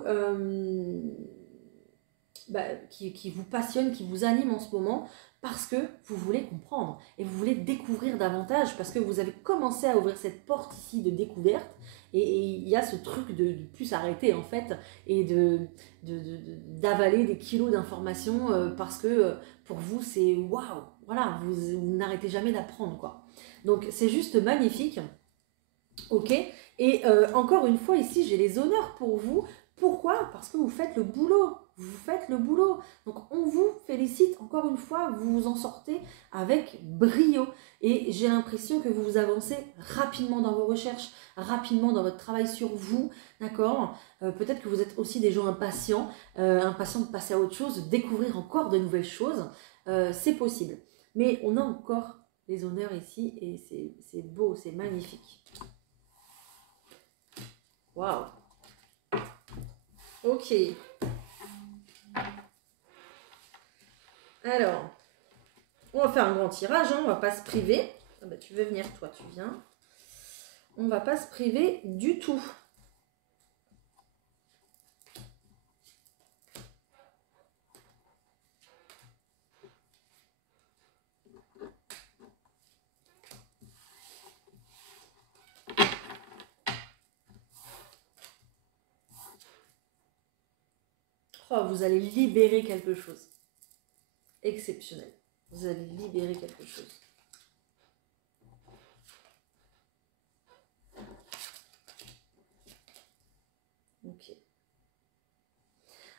passionnent, qui vous animent en ce moment, parce que vous voulez comprendre et vous voulez découvrir davantage, parce que vous avez commencé à ouvrir cette porte ici de découverte, et il y a ce truc de plus arrêter en fait, et d'avaler des kilos d'informations, parce que pour vous c'est waouh, voilà, vous n'arrêtez jamais d'apprendre quoi. Donc c'est juste magnifique, ok. Et encore une fois ici j'ai les honneurs pour vous. Pourquoi? Parce que vous faites le boulot. Vous faites le boulot. Donc on vous félicite encore une fois, vous vous en sortez avec brio. Et j'ai l'impression que vous vous avancez rapidement dans vos recherches, rapidement dans votre travail sur vous, d'accord? Peut-être que vous êtes aussi des gens impatients, impatients de passer à autre chose, de découvrir encore de nouvelles choses. C'est possible. Mais on a encore les honneurs ici et c'est beau, c'est magnifique. Waouh! Ok. Alors, on va faire un grand tirage, hein, on va pas se priver. Ah bah, tu veux venir, toi, tu viens. On va pas se priver du tout. Oh, vous allez libérer quelque chose. Exceptionnel. Vous allez libérer quelque chose. Ok.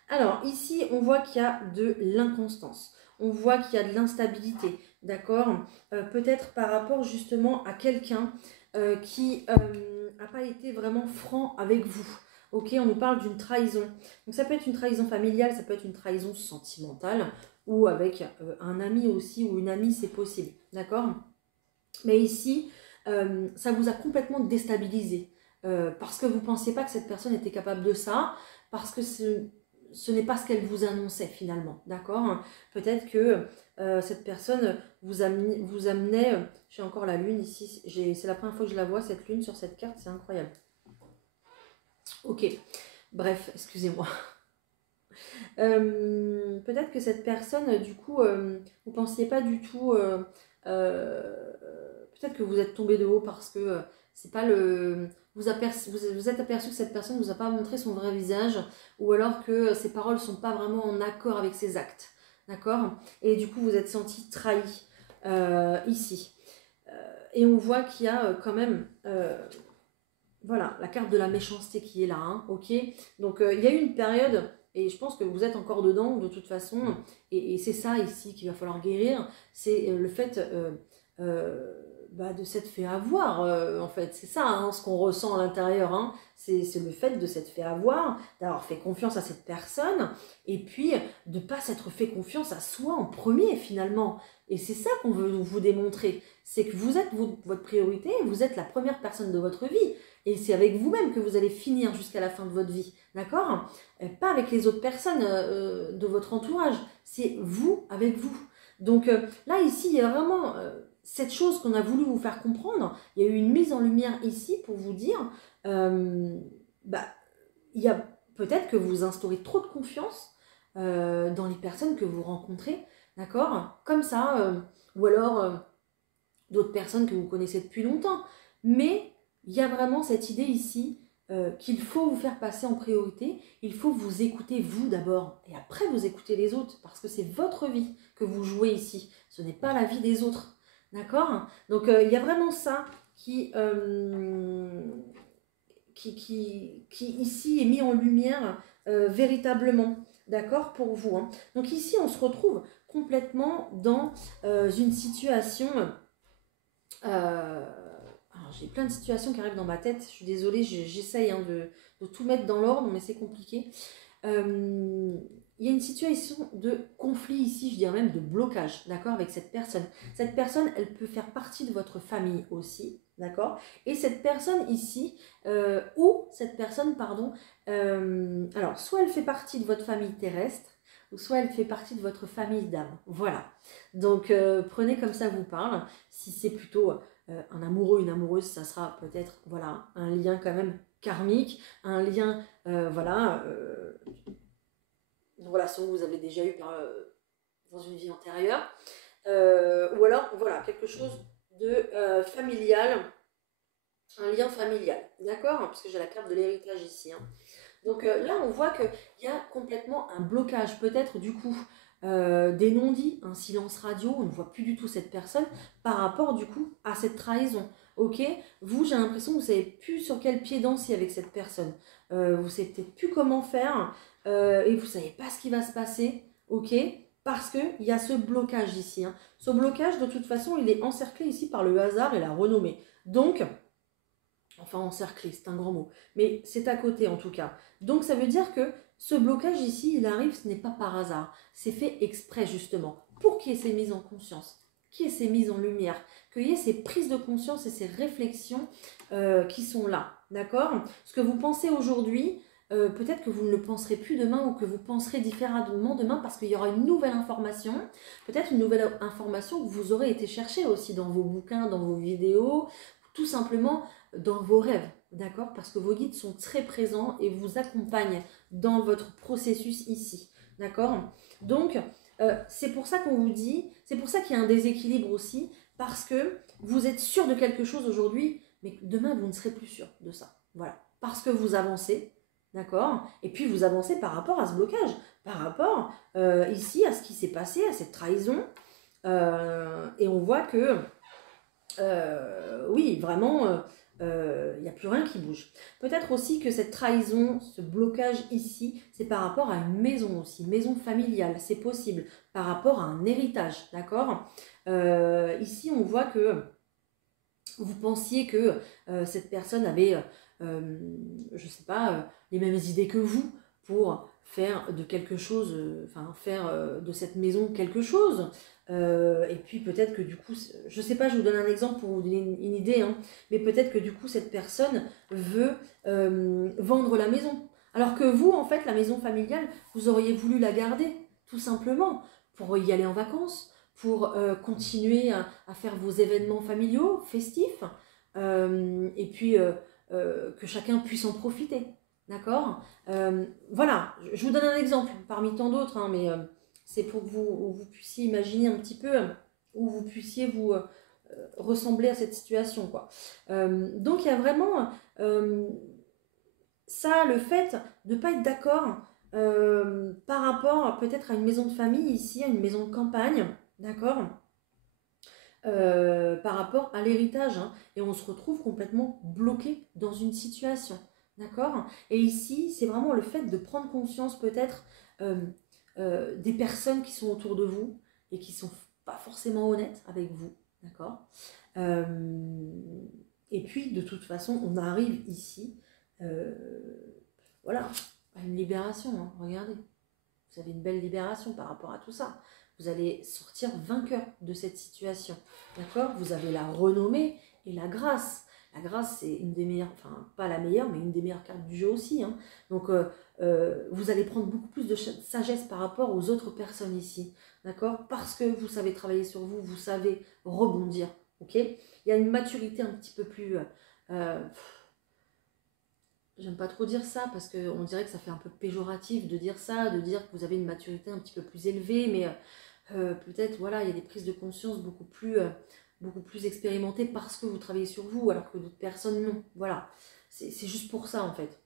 Alors, ici, on voit qu'il y a de l'inconstance. On voit qu'il y a de l'instabilité. D'accord? Peut-être par rapport justement à quelqu'un qui n'a pas été vraiment franc avec vous. Ok, on nous parle d'une trahison. Donc ça peut être une trahison familiale, ça peut être une trahison sentimentale, ou avec un ami aussi, ou une amie, c'est possible, d'accord? Mais ici, ça vous a complètement déstabilisé, parce que vous ne pensiez pas que cette personne était capable de ça, parce que ce n'est pas ce qu'elle vous annonçait finalement, d'accord? Peut-être que cette personne vous amenait, j'ai encore la lune ici, c'est la première fois que je la vois, cette lune sur cette carte, c'est incroyable. Ok, bref, excusez-moi. Peut-être que cette personne, du coup, vous ne pensiez pas du tout, peut-être que vous êtes tombé de haut parce que c'est pas le... vous êtes aperçu que cette personne ne vous a pas montré son vrai visage, ou alors que ses paroles ne sont pas vraiment en accord avec ses actes, d'accord? Et du coup, vous êtes senti trahi ici. Et on voit qu'il y a quand même... voilà, la carte de la méchanceté qui est là, hein, ok? Donc, il y a eu une période, et je pense que vous êtes encore dedans, de toute façon, et c'est ça ici qu'il va falloir guérir, c'est le fait de s'être fait avoir, en fait. C'est ça, hein, ce qu'on ressent à l'intérieur, hein. C'est le fait de s'être fait avoir, d'avoir fait confiance à cette personne, et puis de ne pas s'être fait confiance à soi en premier, finalement. Et c'est ça qu'on veut vous démontrer, c'est que vous êtes votre priorité, vous êtes la première personne de votre vie. Et c'est avec vous-même que vous allez finir jusqu'à la fin de votre vie, d'accord? Pas avec les autres personnes de votre entourage, c'est vous avec vous. Donc là, ici, il y a vraiment cette chose qu'on a voulu vous faire comprendre. Il y a eu une mise en lumière ici pour vous dire, il y a peut-être que vous instaurez trop de confiance dans les personnes que vous rencontrez, d'accord? Comme ça, ou alors d'autres personnes que vous connaissez depuis longtemps. Mais il y a vraiment cette idée ici qu'il faut vous faire passer en priorité. Il faut vous écouter vous d'abord et après vous écouter les autres parce que c'est votre vie que vous jouez ici. Ce n'est pas la vie des autres. D'accord? Donc il y a vraiment ça qui ici est mis en lumière véritablement. D'accord? Pour vous. Hein. Donc ici on se retrouve complètement dans une situation... j'ai plein de situations qui arrivent dans ma tête. Je suis désolée, j'essaye hein, de tout mettre dans l'ordre, mais c'est compliqué. Il y a une situation de conflit ici, je dirais même de blocage, d'accord, avec cette personne. Cette personne, elle peut faire partie de votre famille aussi, d'accord. Et cette personne ici, alors soit elle fait partie de votre famille terrestre, ou soit elle fait partie de votre famille d'âme. Voilà. Donc prenez comme ça vous parle. Si c'est plutôt un amoureux, une amoureuse, ça sera peut-être voilà un lien quand même karmique, un lien une relation que vous avez déjà eue dans une vie antérieure, ou alors voilà quelque chose de familial, un lien familial, d'accord, parce que j'ai la carte de l'héritage ici. Hein. Donc là, on voit qu'il y a complètement un blocage, peut-être du coup, des non-dits, un silence radio, on ne voit plus du tout cette personne par rapport du coup à cette trahison. Ok, vous, j'ai l'impression que vous ne savez plus sur quel pied danser avec cette personne. Vous ne savez peut-être plus comment faire et vous ne savez pas ce qui va se passer. Ok, parce qu'il y a ce blocage ici. Hein. Ce blocage, de toute façon, il est encerclé ici par le hasard et la renommée. Donc, enfin encerclé, c'est un grand mot, mais c'est à côté en tout cas. Donc ça veut dire que ce blocage ici, il arrive, ce n'est pas par hasard, c'est fait exprès justement, pour qu'il y ait ces mises en conscience, qu'il y ait ces mises en lumière, qu'il y ait ces prises de conscience et ces réflexions qui sont là, d'accord? Ce que vous pensez aujourd'hui, peut-être que vous ne le penserez plus demain ou que vous penserez différemment demain parce qu'il y aura une nouvelle information, peut-être une nouvelle information que vous aurez été chercher aussi dans vos bouquins, dans vos vidéos, tout simplement dans vos rêves, d'accord? Parce que vos guides sont très présents et vous accompagnent dans votre processus ici, d'accord? Donc, c'est pour ça qu'on vous dit, c'est pour ça qu'il y a un déséquilibre aussi, parce que vous êtes sûr de quelque chose aujourd'hui, mais demain, vous ne serez plus sûr de ça. Voilà. Parce que vous avancez, d'accord? Et puis, vous avancez par rapport à ce blocage, par rapport ici à ce qui s'est passé, à cette trahison. Et on voit que, oui, vraiment... il n'y a plus rien qui bouge. Peut-être aussi que cette trahison, ce blocage ici, c'est par rapport à une maison aussi, maison familiale, c'est possible, par rapport à un héritage, d'accord? Ici, on voit que vous pensiez que cette personne avait, je ne sais pas, les mêmes idées que vous pour faire de quelque chose, enfin faire de cette maison quelque chose. Et puis peut-être que du coup, je sais pas, je vous donne un exemple pour vous donner une idée, hein, mais peut-être que du coup cette personne veut vendre la maison. Alors que vous, en fait, la maison familiale, vous auriez voulu la garder, tout simplement, pour y aller en vacances, pour continuer à faire vos événements familiaux, festifs, et puis que chacun puisse en profiter. D'accord. Voilà, je vous donne un exemple parmi tant d'autres, hein, mais c'est pour que vous puissiez imaginer un petit peu, où vous puissiez vous ressembler à cette situation, quoi. Donc il y a vraiment ça, le fait de ne pas être d'accord par rapport peut-être à une maison de famille ici, à une maison de campagne, d'accord, par rapport à l'héritage, hein, et on se retrouve complètement bloqué dans une situation, d'accord. Et ici, c'est vraiment le fait de prendre conscience peut-être des personnes qui sont autour de vous et qui sont pas forcément honnêtes avec vous, d'accord. Et puis, de toute façon, on arrive ici, voilà, à une libération, hein, regardez. Vous avez une belle libération par rapport à tout ça. Vous allez sortir vainqueur de cette situation. D'accord. Vous avez la renommée et la grâce. La grâce, c'est une des meilleures, enfin pas la meilleure, mais une des meilleures cartes du jeu aussi, hein. Donc vous allez prendre beaucoup plus de sagesse par rapport aux autres personnes ici. D'accord. Parce que vous savez travailler sur vous, vous savez rebondir. Ok. Il y a une maturité un petit peu plus... j'aime pas trop dire ça parce qu'on dirait que ça fait un peu péjoratif de dire ça, de dire que vous avez une maturité un petit peu plus élevée, mais peut-être, voilà, il y a des prises de conscience beaucoup plus expérimentées parce que vous travaillez sur vous, alors que d'autres personnes non. Voilà, c'est juste pour ça en fait.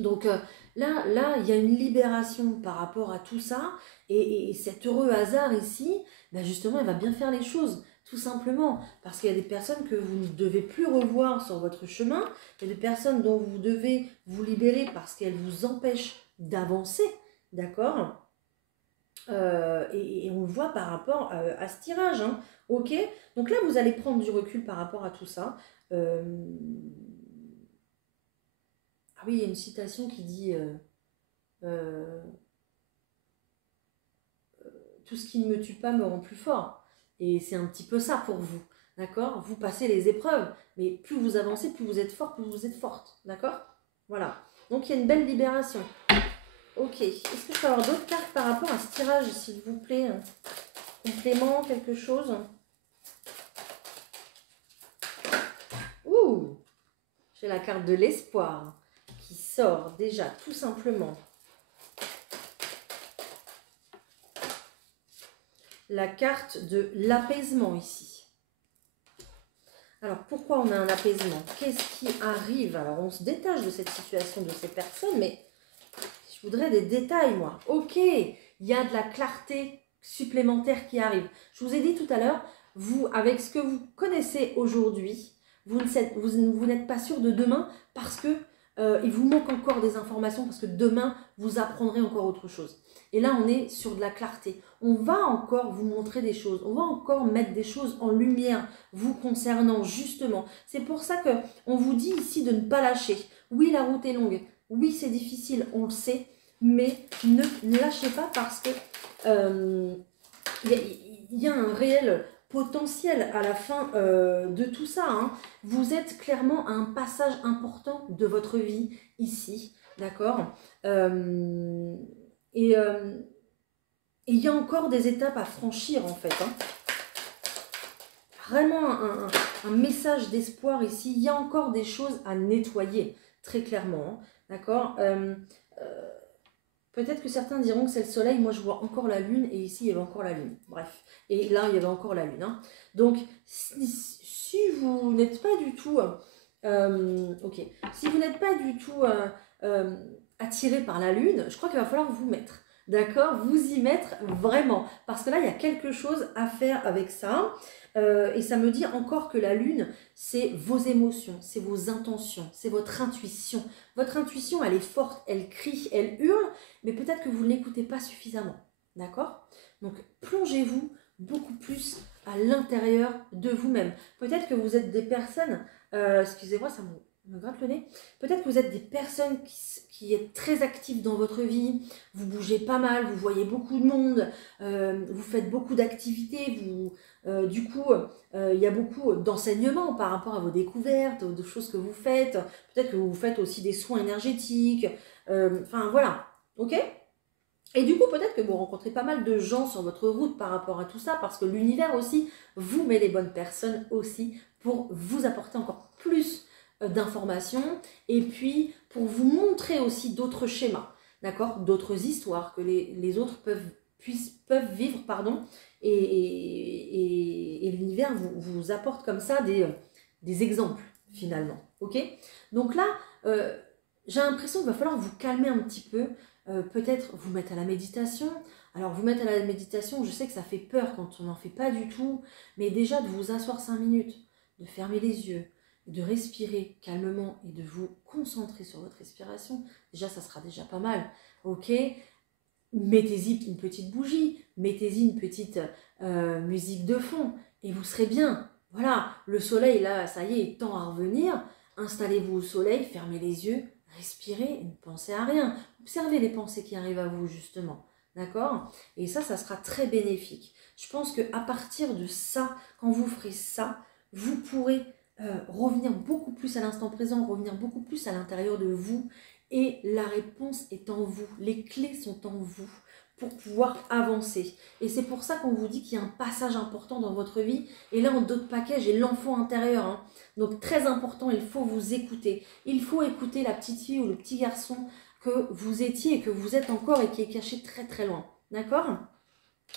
Donc là, il y a une libération par rapport à tout ça, et cet heureux hasard ici, ben justement, il va bien faire les choses, tout simplement, parce qu'il y a des personnes que vous ne devez plus revoir sur votre chemin, il y a des personnes dont vous devez vous libérer parce qu'elles vous empêchent d'avancer, d'accord. Et on le voit par rapport à ce tirage, hein. Ok. Donc là, vous allez prendre du recul par rapport à tout ça. Ah oui, il y a une citation qui dit euh, tout ce qui ne me tue pas me rend plus fort. Et c'est un petit peu ça pour vous, d'accord. Vous passez les épreuves, mais plus vous avancez, plus vous êtes fort, plus vous êtes forte, d'accord. Voilà. Donc il y a une belle libération. Ok. Est-ce que je peux avoir d'autres cartes par rapport à ce tirage, s'il vous plaît? Complément, quelque chose? Ouh, j'ai la carte de l'espoir qui sort déjà tout simplement. La carte de l'apaisement ici. Alors, pourquoi on a un apaisement? Qu'est-ce qui arrive? Alors, on se détache de cette situation, de ces personnes, mais je voudrais des détails, moi. Ok, il y a de la clarté supplémentaire qui arrive. Je vous ai dit tout à l'heure, vous, avec ce que vous connaissez aujourd'hui, vous n'êtes pas sûr de demain parce que il vous manque encore des informations, parce que demain, vous apprendrez encore autre chose. Et là, on est sur de la clarté. On va encore vous montrer des choses. On va encore mettre des choses en lumière vous concernant, justement. C'est pour ça qu'on vous dit ici de ne pas lâcher. Oui, la route est longue. Oui, c'est difficile, on le sait. Mais ne lâchez pas parce que y a un réel potentiel à la fin de tout ça, hein. Vous êtes clairement à un passage important de votre vie ici. D'accord. Et il y a encore des étapes à franchir en fait, hein. Vraiment un message d'espoir ici. Il y a encore des choses à nettoyer, très clairement, hein. D'accord. Peut-être que certains diront que c'est le soleil. Moi, je vois encore la lune. Et ici, il y avait encore la lune. Bref. Et là, il y avait encore la lune, hein. Donc, si vous n'êtes pas du tout... ok. Si vous n'êtes pas du tout attiré par la lune, je crois qu'il va falloir vous mettre. D'accord. Vous y mettre vraiment. Parce que là, il y a quelque chose à faire avec ça. Et ça me dit encore que la lune, c'est vos émotions, c'est vos intentions, c'est votre intuition. Votre intuition, elle est forte, elle crie, elle hurle, mais peut-être que vous ne l'écoutez pas suffisamment. D'accord? Donc, plongez-vous beaucoup plus à l'intérieur de vous-même. Peut-être que vous êtes des personnes... excusez-moi, me gratte le nez. Peut-être que vous êtes des personnes qui êtes très actives dans votre vie, vous bougez pas mal, vous voyez beaucoup de monde, vous faites beaucoup d'activités, du coup, il y a beaucoup d'enseignements par rapport à vos découvertes, de choses que vous faites. Peut-être que vous faites aussi des soins énergétiques. Enfin, voilà. Ok? Et du coup, peut-être que vous rencontrez pas mal de gens sur votre route par rapport à tout ça, parce que l'univers aussi vous met les bonnes personnes aussi pour vous apporter encore plus d'informations et puis pour vous montrer aussi d'autres schémas, d'accord, d'autres histoires que les autres peuvent vivre, pardon, et l'univers vous apporte comme ça des exemples finalement, ok. Donc là, j'ai l'impression qu'il va falloir vous calmer un petit peu. Peut-être vous mettre à la méditation. Alors vous mettre à la méditation, je sais que ça fait peur quand on n'en fait pas du tout, mais déjà de vous asseoir 5 minutes, de fermer les yeux, de respirer calmement et de vous concentrer sur votre respiration, déjà ça sera déjà pas mal, ok. Mettez-y une petite bougie, mettez-y une petite musique de fond et vous serez bien. Voilà, le soleil là, ça y est, tend à revenir. Installez-vous au soleil, fermez les yeux, respirez et ne pensez à rien. Observez les pensées qui arrivent à vous justement, d'accord? Et ça sera très bénéfique. Je pense qu'à partir de ça, quand vous ferez ça, vous pourrez revenir beaucoup plus à l'instant présent, revenir beaucoup plus à l'intérieur de vous. Et la réponse est en vous, les clés sont en vous pour pouvoir avancer. Et c'est pour ça qu'on vous dit qu'il y a un passage important dans votre vie. Et là, en d'autres paquets, j'ai l'enfant intérieur. Hein. Donc très important, il faut vous écouter. Il faut écouter la petite fille ou le petit garçon que vous étiez et que vous êtes encore et qui est caché très très loin. D'accord?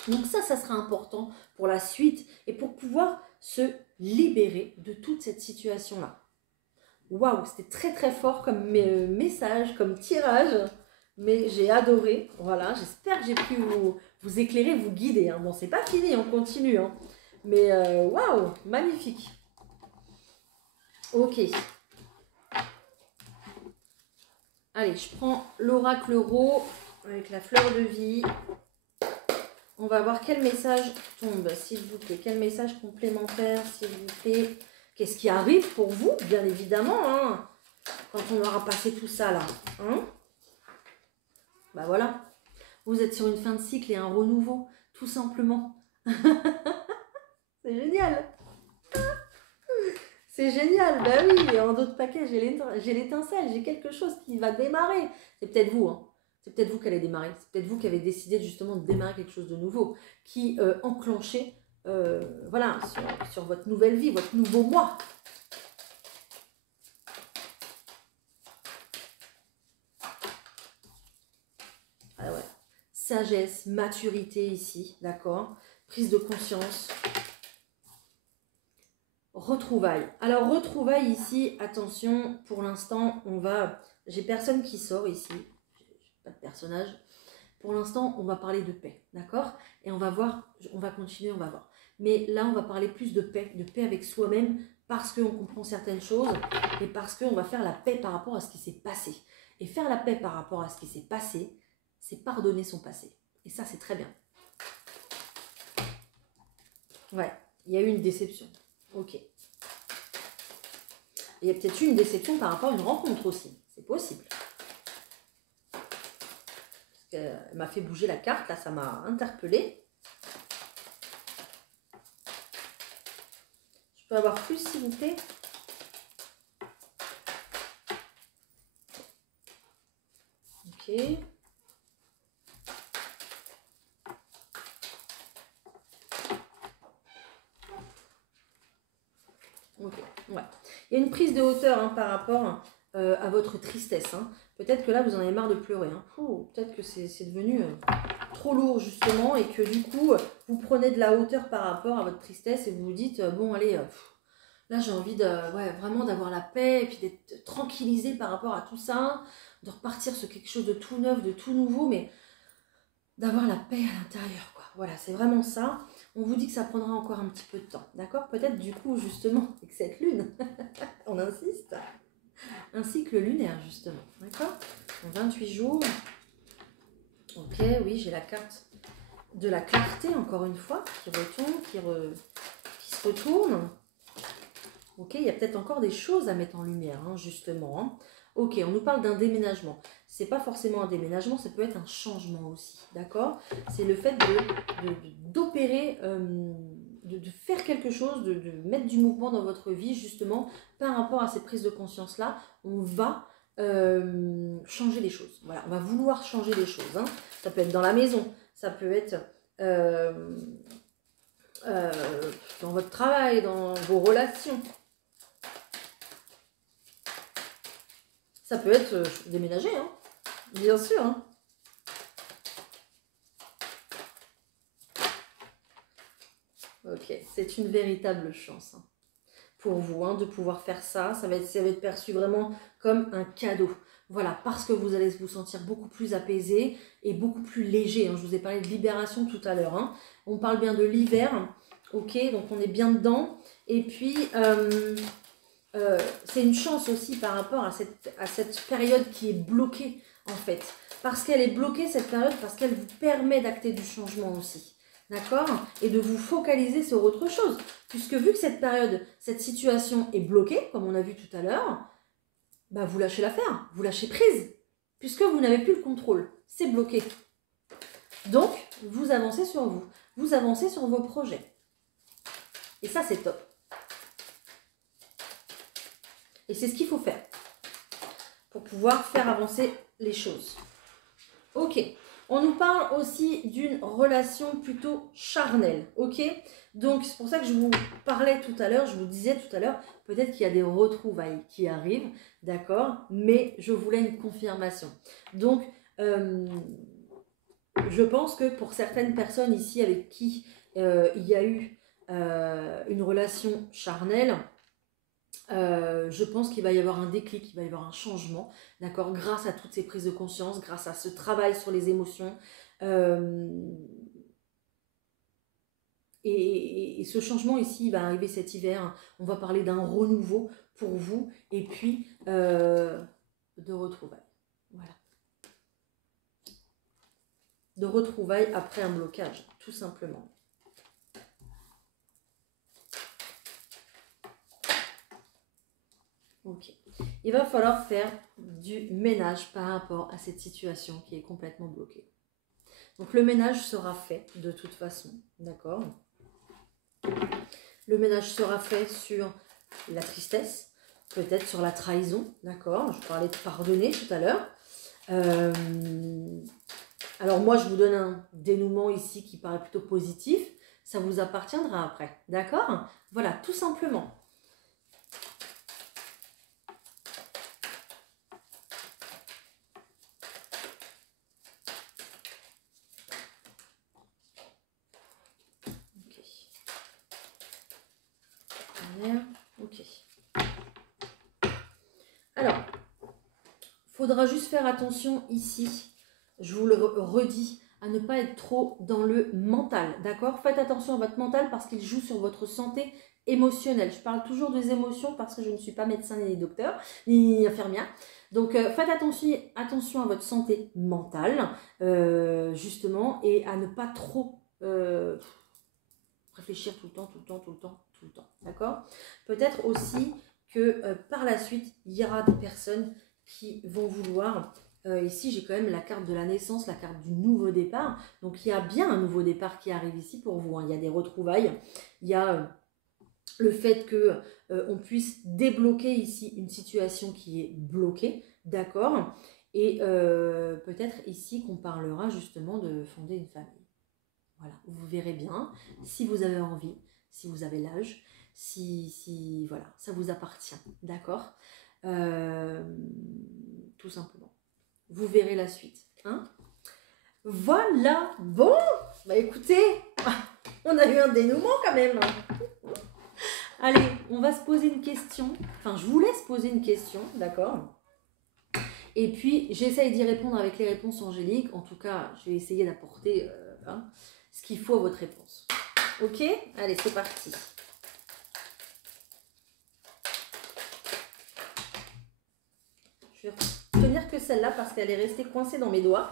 Donc ça sera important pour la suite et pour pouvoir se libérer de toute cette situation-là. Waouh, c'était très très fort comme message, comme tirage, mais j'ai adoré. Voilà, j'espère que j'ai pu vous éclairer, vous guider. Hein. Bon, c'est pas fini, on continue. Hein. Mais waouh, magnifique. Ok. Allez, je prends l'oracle Ro avec la fleur de vie. On va voir quel message tombe, s'il vous plaît. Quel message complémentaire, s'il vous plaît. Qu'est-ce qui arrive pour vous, bien évidemment, hein, quand on aura passé tout ça là. Hein, bah voilà. Vous êtes sur une fin de cycle et un renouveau, tout simplement. C'est génial. C'est génial. Bah oui, et en d'autres paquets, j'ai l'étincelle, j'ai quelque chose qui va démarrer. C'est peut-être vous, hein. C'est peut-être vous qui allez démarrer. C'est peut-être vous qui avez décidé justement de démarrer quelque chose de nouveau, qui enclenchait voilà, sur votre nouvelle vie, votre nouveau moi. Ah ouais. Sagesse, maturité ici, d'accord? Prise de conscience. Retrouvailles. Alors, retrouvailles ici, attention, pour l'instant, j'ai personne qui sort ici. J'ai pas de personnage. Pour l'instant, on va parler de paix, d'accord? Et on va voir, on va continuer, on va voir. Mais là, on va parler plus de paix avec soi-même, parce qu'on comprend certaines choses et parce qu'on va faire la paix par rapport à ce qui s'est passé. Et faire la paix par rapport à ce qui s'est passé, c'est pardonner son passé. Et ça, c'est très bien. Ouais, il y a eu une déception. Ok. Il y a peut-être eu une déception par rapport à une rencontre aussi. C'est possible. Parce qu'elle m'a fait bouger la carte, là, ça m'a interpellée. Je peux avoir plus, s'il vous plaît? Ok. Ok, ouais. Il y a une prise de hauteur hein, par rapport à votre tristesse. Hein. Peut-être que là, vous en avez marre de pleurer. Hein. Peut-être que c'est devenu trop lourd, justement, et que du coup, vous prenez de la hauteur par rapport à votre tristesse et vous vous dites, bon, allez, là, j'ai envie vraiment d'avoir la paix et puis d'être tranquillisé par rapport à tout ça, de repartir sur quelque chose de tout neuf, de tout nouveau, mais d'avoir la paix à l'intérieur, quoi. Voilà, c'est vraiment ça. On vous dit que ça prendra encore un petit peu de temps, d'accord? Peut-être du coup, justement, avec cette lune, on insiste, un cycle lunaire, justement, d'accord? En 28 jours. Ok, oui, j'ai la carte de la clarté, encore une fois, qui retombe, qui se retourne. Ok, il y a peut-être encore des choses à mettre en lumière, hein, justement. Hein. Ok, on nous parle d'un déménagement. C'est pas forcément un déménagement, ça peut être un changement aussi, d'accord? C'est le fait d'opérer, de faire quelque chose, de mettre du mouvement dans votre vie, justement, par rapport à cette prise de conscience-là. On va changer les choses. Voilà, on va vouloir changer les choses. Hein. Ça peut être dans la maison, ça peut être euh, euh, dans votre travail, dans vos relations. Ça peut être déménager, hein, bien sûr. Hein. Ok, c'est une véritable chance hein, pour vous hein, de pouvoir faire ça. Ça va être perçu vraiment comme un cadeau. Voilà, parce que vous allez vous sentir beaucoup plus apaisé et beaucoup plus léger. Hein. Je vous ai parlé de libération tout à l'heure. Hein. On parle bien de l'hiver. Ok, donc on est bien dedans. Et puis, c'est une chance aussi par rapport à cette période qui est bloquée, en fait. Parce qu'elle est bloquée, cette période, parce qu'elle vous permet d'acter du changement aussi. D'accord? Et de vous focaliser sur autre chose. Puisque vu que cette période, cette situation est bloquée, comme on a vu tout à l'heure, bah vous lâchez l'affaire, vous lâchez prise. Puisque vous n'avez plus le contrôle. C'est bloqué. Donc, vous avancez sur vous. Vous avancez sur vos projets. Et ça, c'est top. Et c'est ce qu'il faut faire pour pouvoir faire avancer les choses. Ok, on nous parle aussi d'une relation plutôt charnelle, ok? Donc c'est pour ça que je vous parlais tout à l'heure, je vous disais tout à l'heure, peut-être qu'il y a des retrouvailles qui arrivent, d'accord? Mais je voulais une confirmation. Donc, je pense que pour certaines personnes ici avec qui il y a eu une relation charnelle, je pense qu'il va y avoir un déclic, il va y avoir un changement, d'accord, grâce à toutes ces prises de conscience, grâce à ce travail sur les émotions. Et ce changement ici il va arriver cet hiver. On va parler d'un renouveau pour vous et puis de retrouvailles. Voilà. De retrouvailles après un blocage, tout simplement. Ok. Il va falloir faire du ménage par rapport à cette situation qui est complètement bloquée. Donc le ménage sera fait de toute façon, d'accord? Le ménage sera fait sur la tristesse, peut-être sur la trahison, d'accord? Je parlais de pardonner tout à l'heure. Alors moi, je vous donne un dénouement ici qui paraît plutôt positif. Ça vous appartiendra après, d'accord? Voilà, tout simplement. Ok. Alors, il faudra juste faire attention ici, je vous le redis, à ne pas être trop dans le mental, d'accord? Faites attention à votre mental parce qu'il joue sur votre santé émotionnelle. Je parle toujours des émotions parce que je ne suis pas médecin ni docteur, ni infirmière. Donc, faites attention à votre santé mentale, justement, et à ne pas trop réfléchir tout le temps, d'accord? Peut-être aussi que par la suite, il y aura des personnes qui vont vouloir, ici j'ai quand même la carte de la naissance, la carte du nouveau départ, donc il y a bien un nouveau départ qui arrive ici pour vous, hein. Il y a des retrouvailles, il y a le fait que on puisse débloquer ici une situation qui est bloquée, d'accord? Et peut-être ici qu'on parlera justement de fonder une famille. Voilà, vous verrez bien, si vous avez envie, si vous avez l'âge, si voilà, ça vous appartient, d'accord? Tout simplement. Vous verrez la suite. Hein? Voilà, bon, bah écoutez, on a eu un dénouement quand même. Allez, on va se poser une question, enfin je vous laisse poser une question, d'accord? Et puis j'essaye d'y répondre avec les réponses angéliques, en tout cas je vais essayer d'apporter ce qu'il faut à votre réponse. Ok? Allez, c'est parti. Je vais retenir que celle-là parce qu'elle est restée coincée dans mes doigts.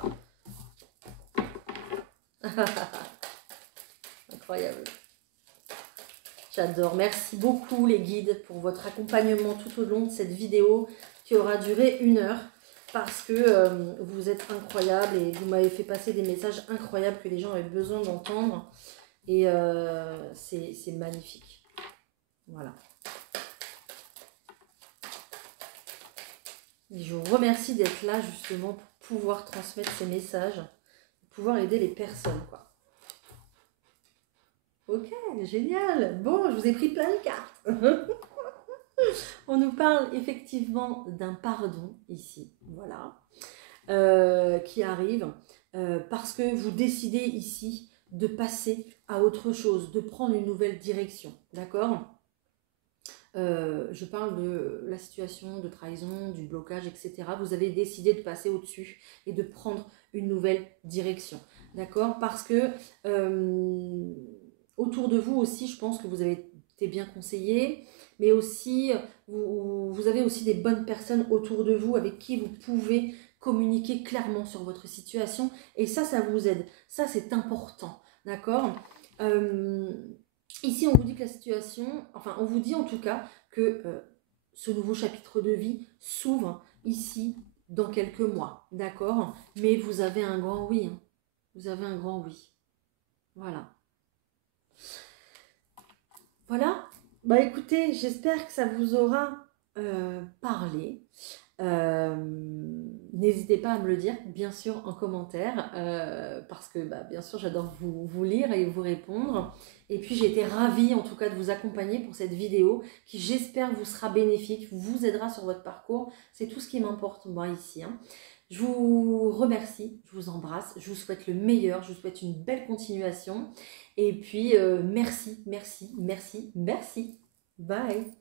Incroyable. J'adore. Merci beaucoup les guides pour votre accompagnement tout au long de cette vidéo qui aura duré 1 heure parce que vous êtes incroyables et vous m'avez fait passer des messages incroyables que les gens avaient besoin d'entendre. Et c'est magnifique. Voilà. Et je vous remercie d'être là justement pour pouvoir transmettre ces messages, pour pouvoir aider les personnes, quoi. Ok, génial. Bon, je vous ai pris plein de cartes. On nous parle effectivement d'un pardon ici, voilà, qui arrive parce que vous décidez ici de passer à autre chose, de prendre une nouvelle direction, d'accord? Je parle de la situation de trahison, du blocage, etc. Vous avez décidé de passer au-dessus et de prendre une nouvelle direction, d'accord? Parce que autour de vous aussi, je pense que vous avez été bien conseillé, mais aussi, vous avez aussi des bonnes personnes autour de vous avec qui vous pouvez communiquer clairement sur votre situation. Et ça vous aide. Ça, c'est important, d'accord? Ici, on vous dit que la situation, enfin, on vous dit en tout cas que ce nouveau chapitre de vie s'ouvre ici dans quelques mois, d'accord? Mais vous avez un grand oui, hein. Vous avez un grand oui. Voilà. Voilà. Bah écoutez, j'espère que ça vous aura parlé. N'hésitez pas à me le dire, bien sûr, en commentaire, parce que bah, bien sûr, j'adore vous lire et vous répondre. Et puis, j'ai été ravie, en tout cas, de vous accompagner pour cette vidéo qui, j'espère, vous sera bénéfique, vous aidera sur votre parcours. C'est tout ce qui m'importe, moi, ici, hein. Je vous remercie, je vous embrasse, je vous souhaite le meilleur, je vous souhaite une belle continuation. Et puis, merci, merci, merci, merci. Bye!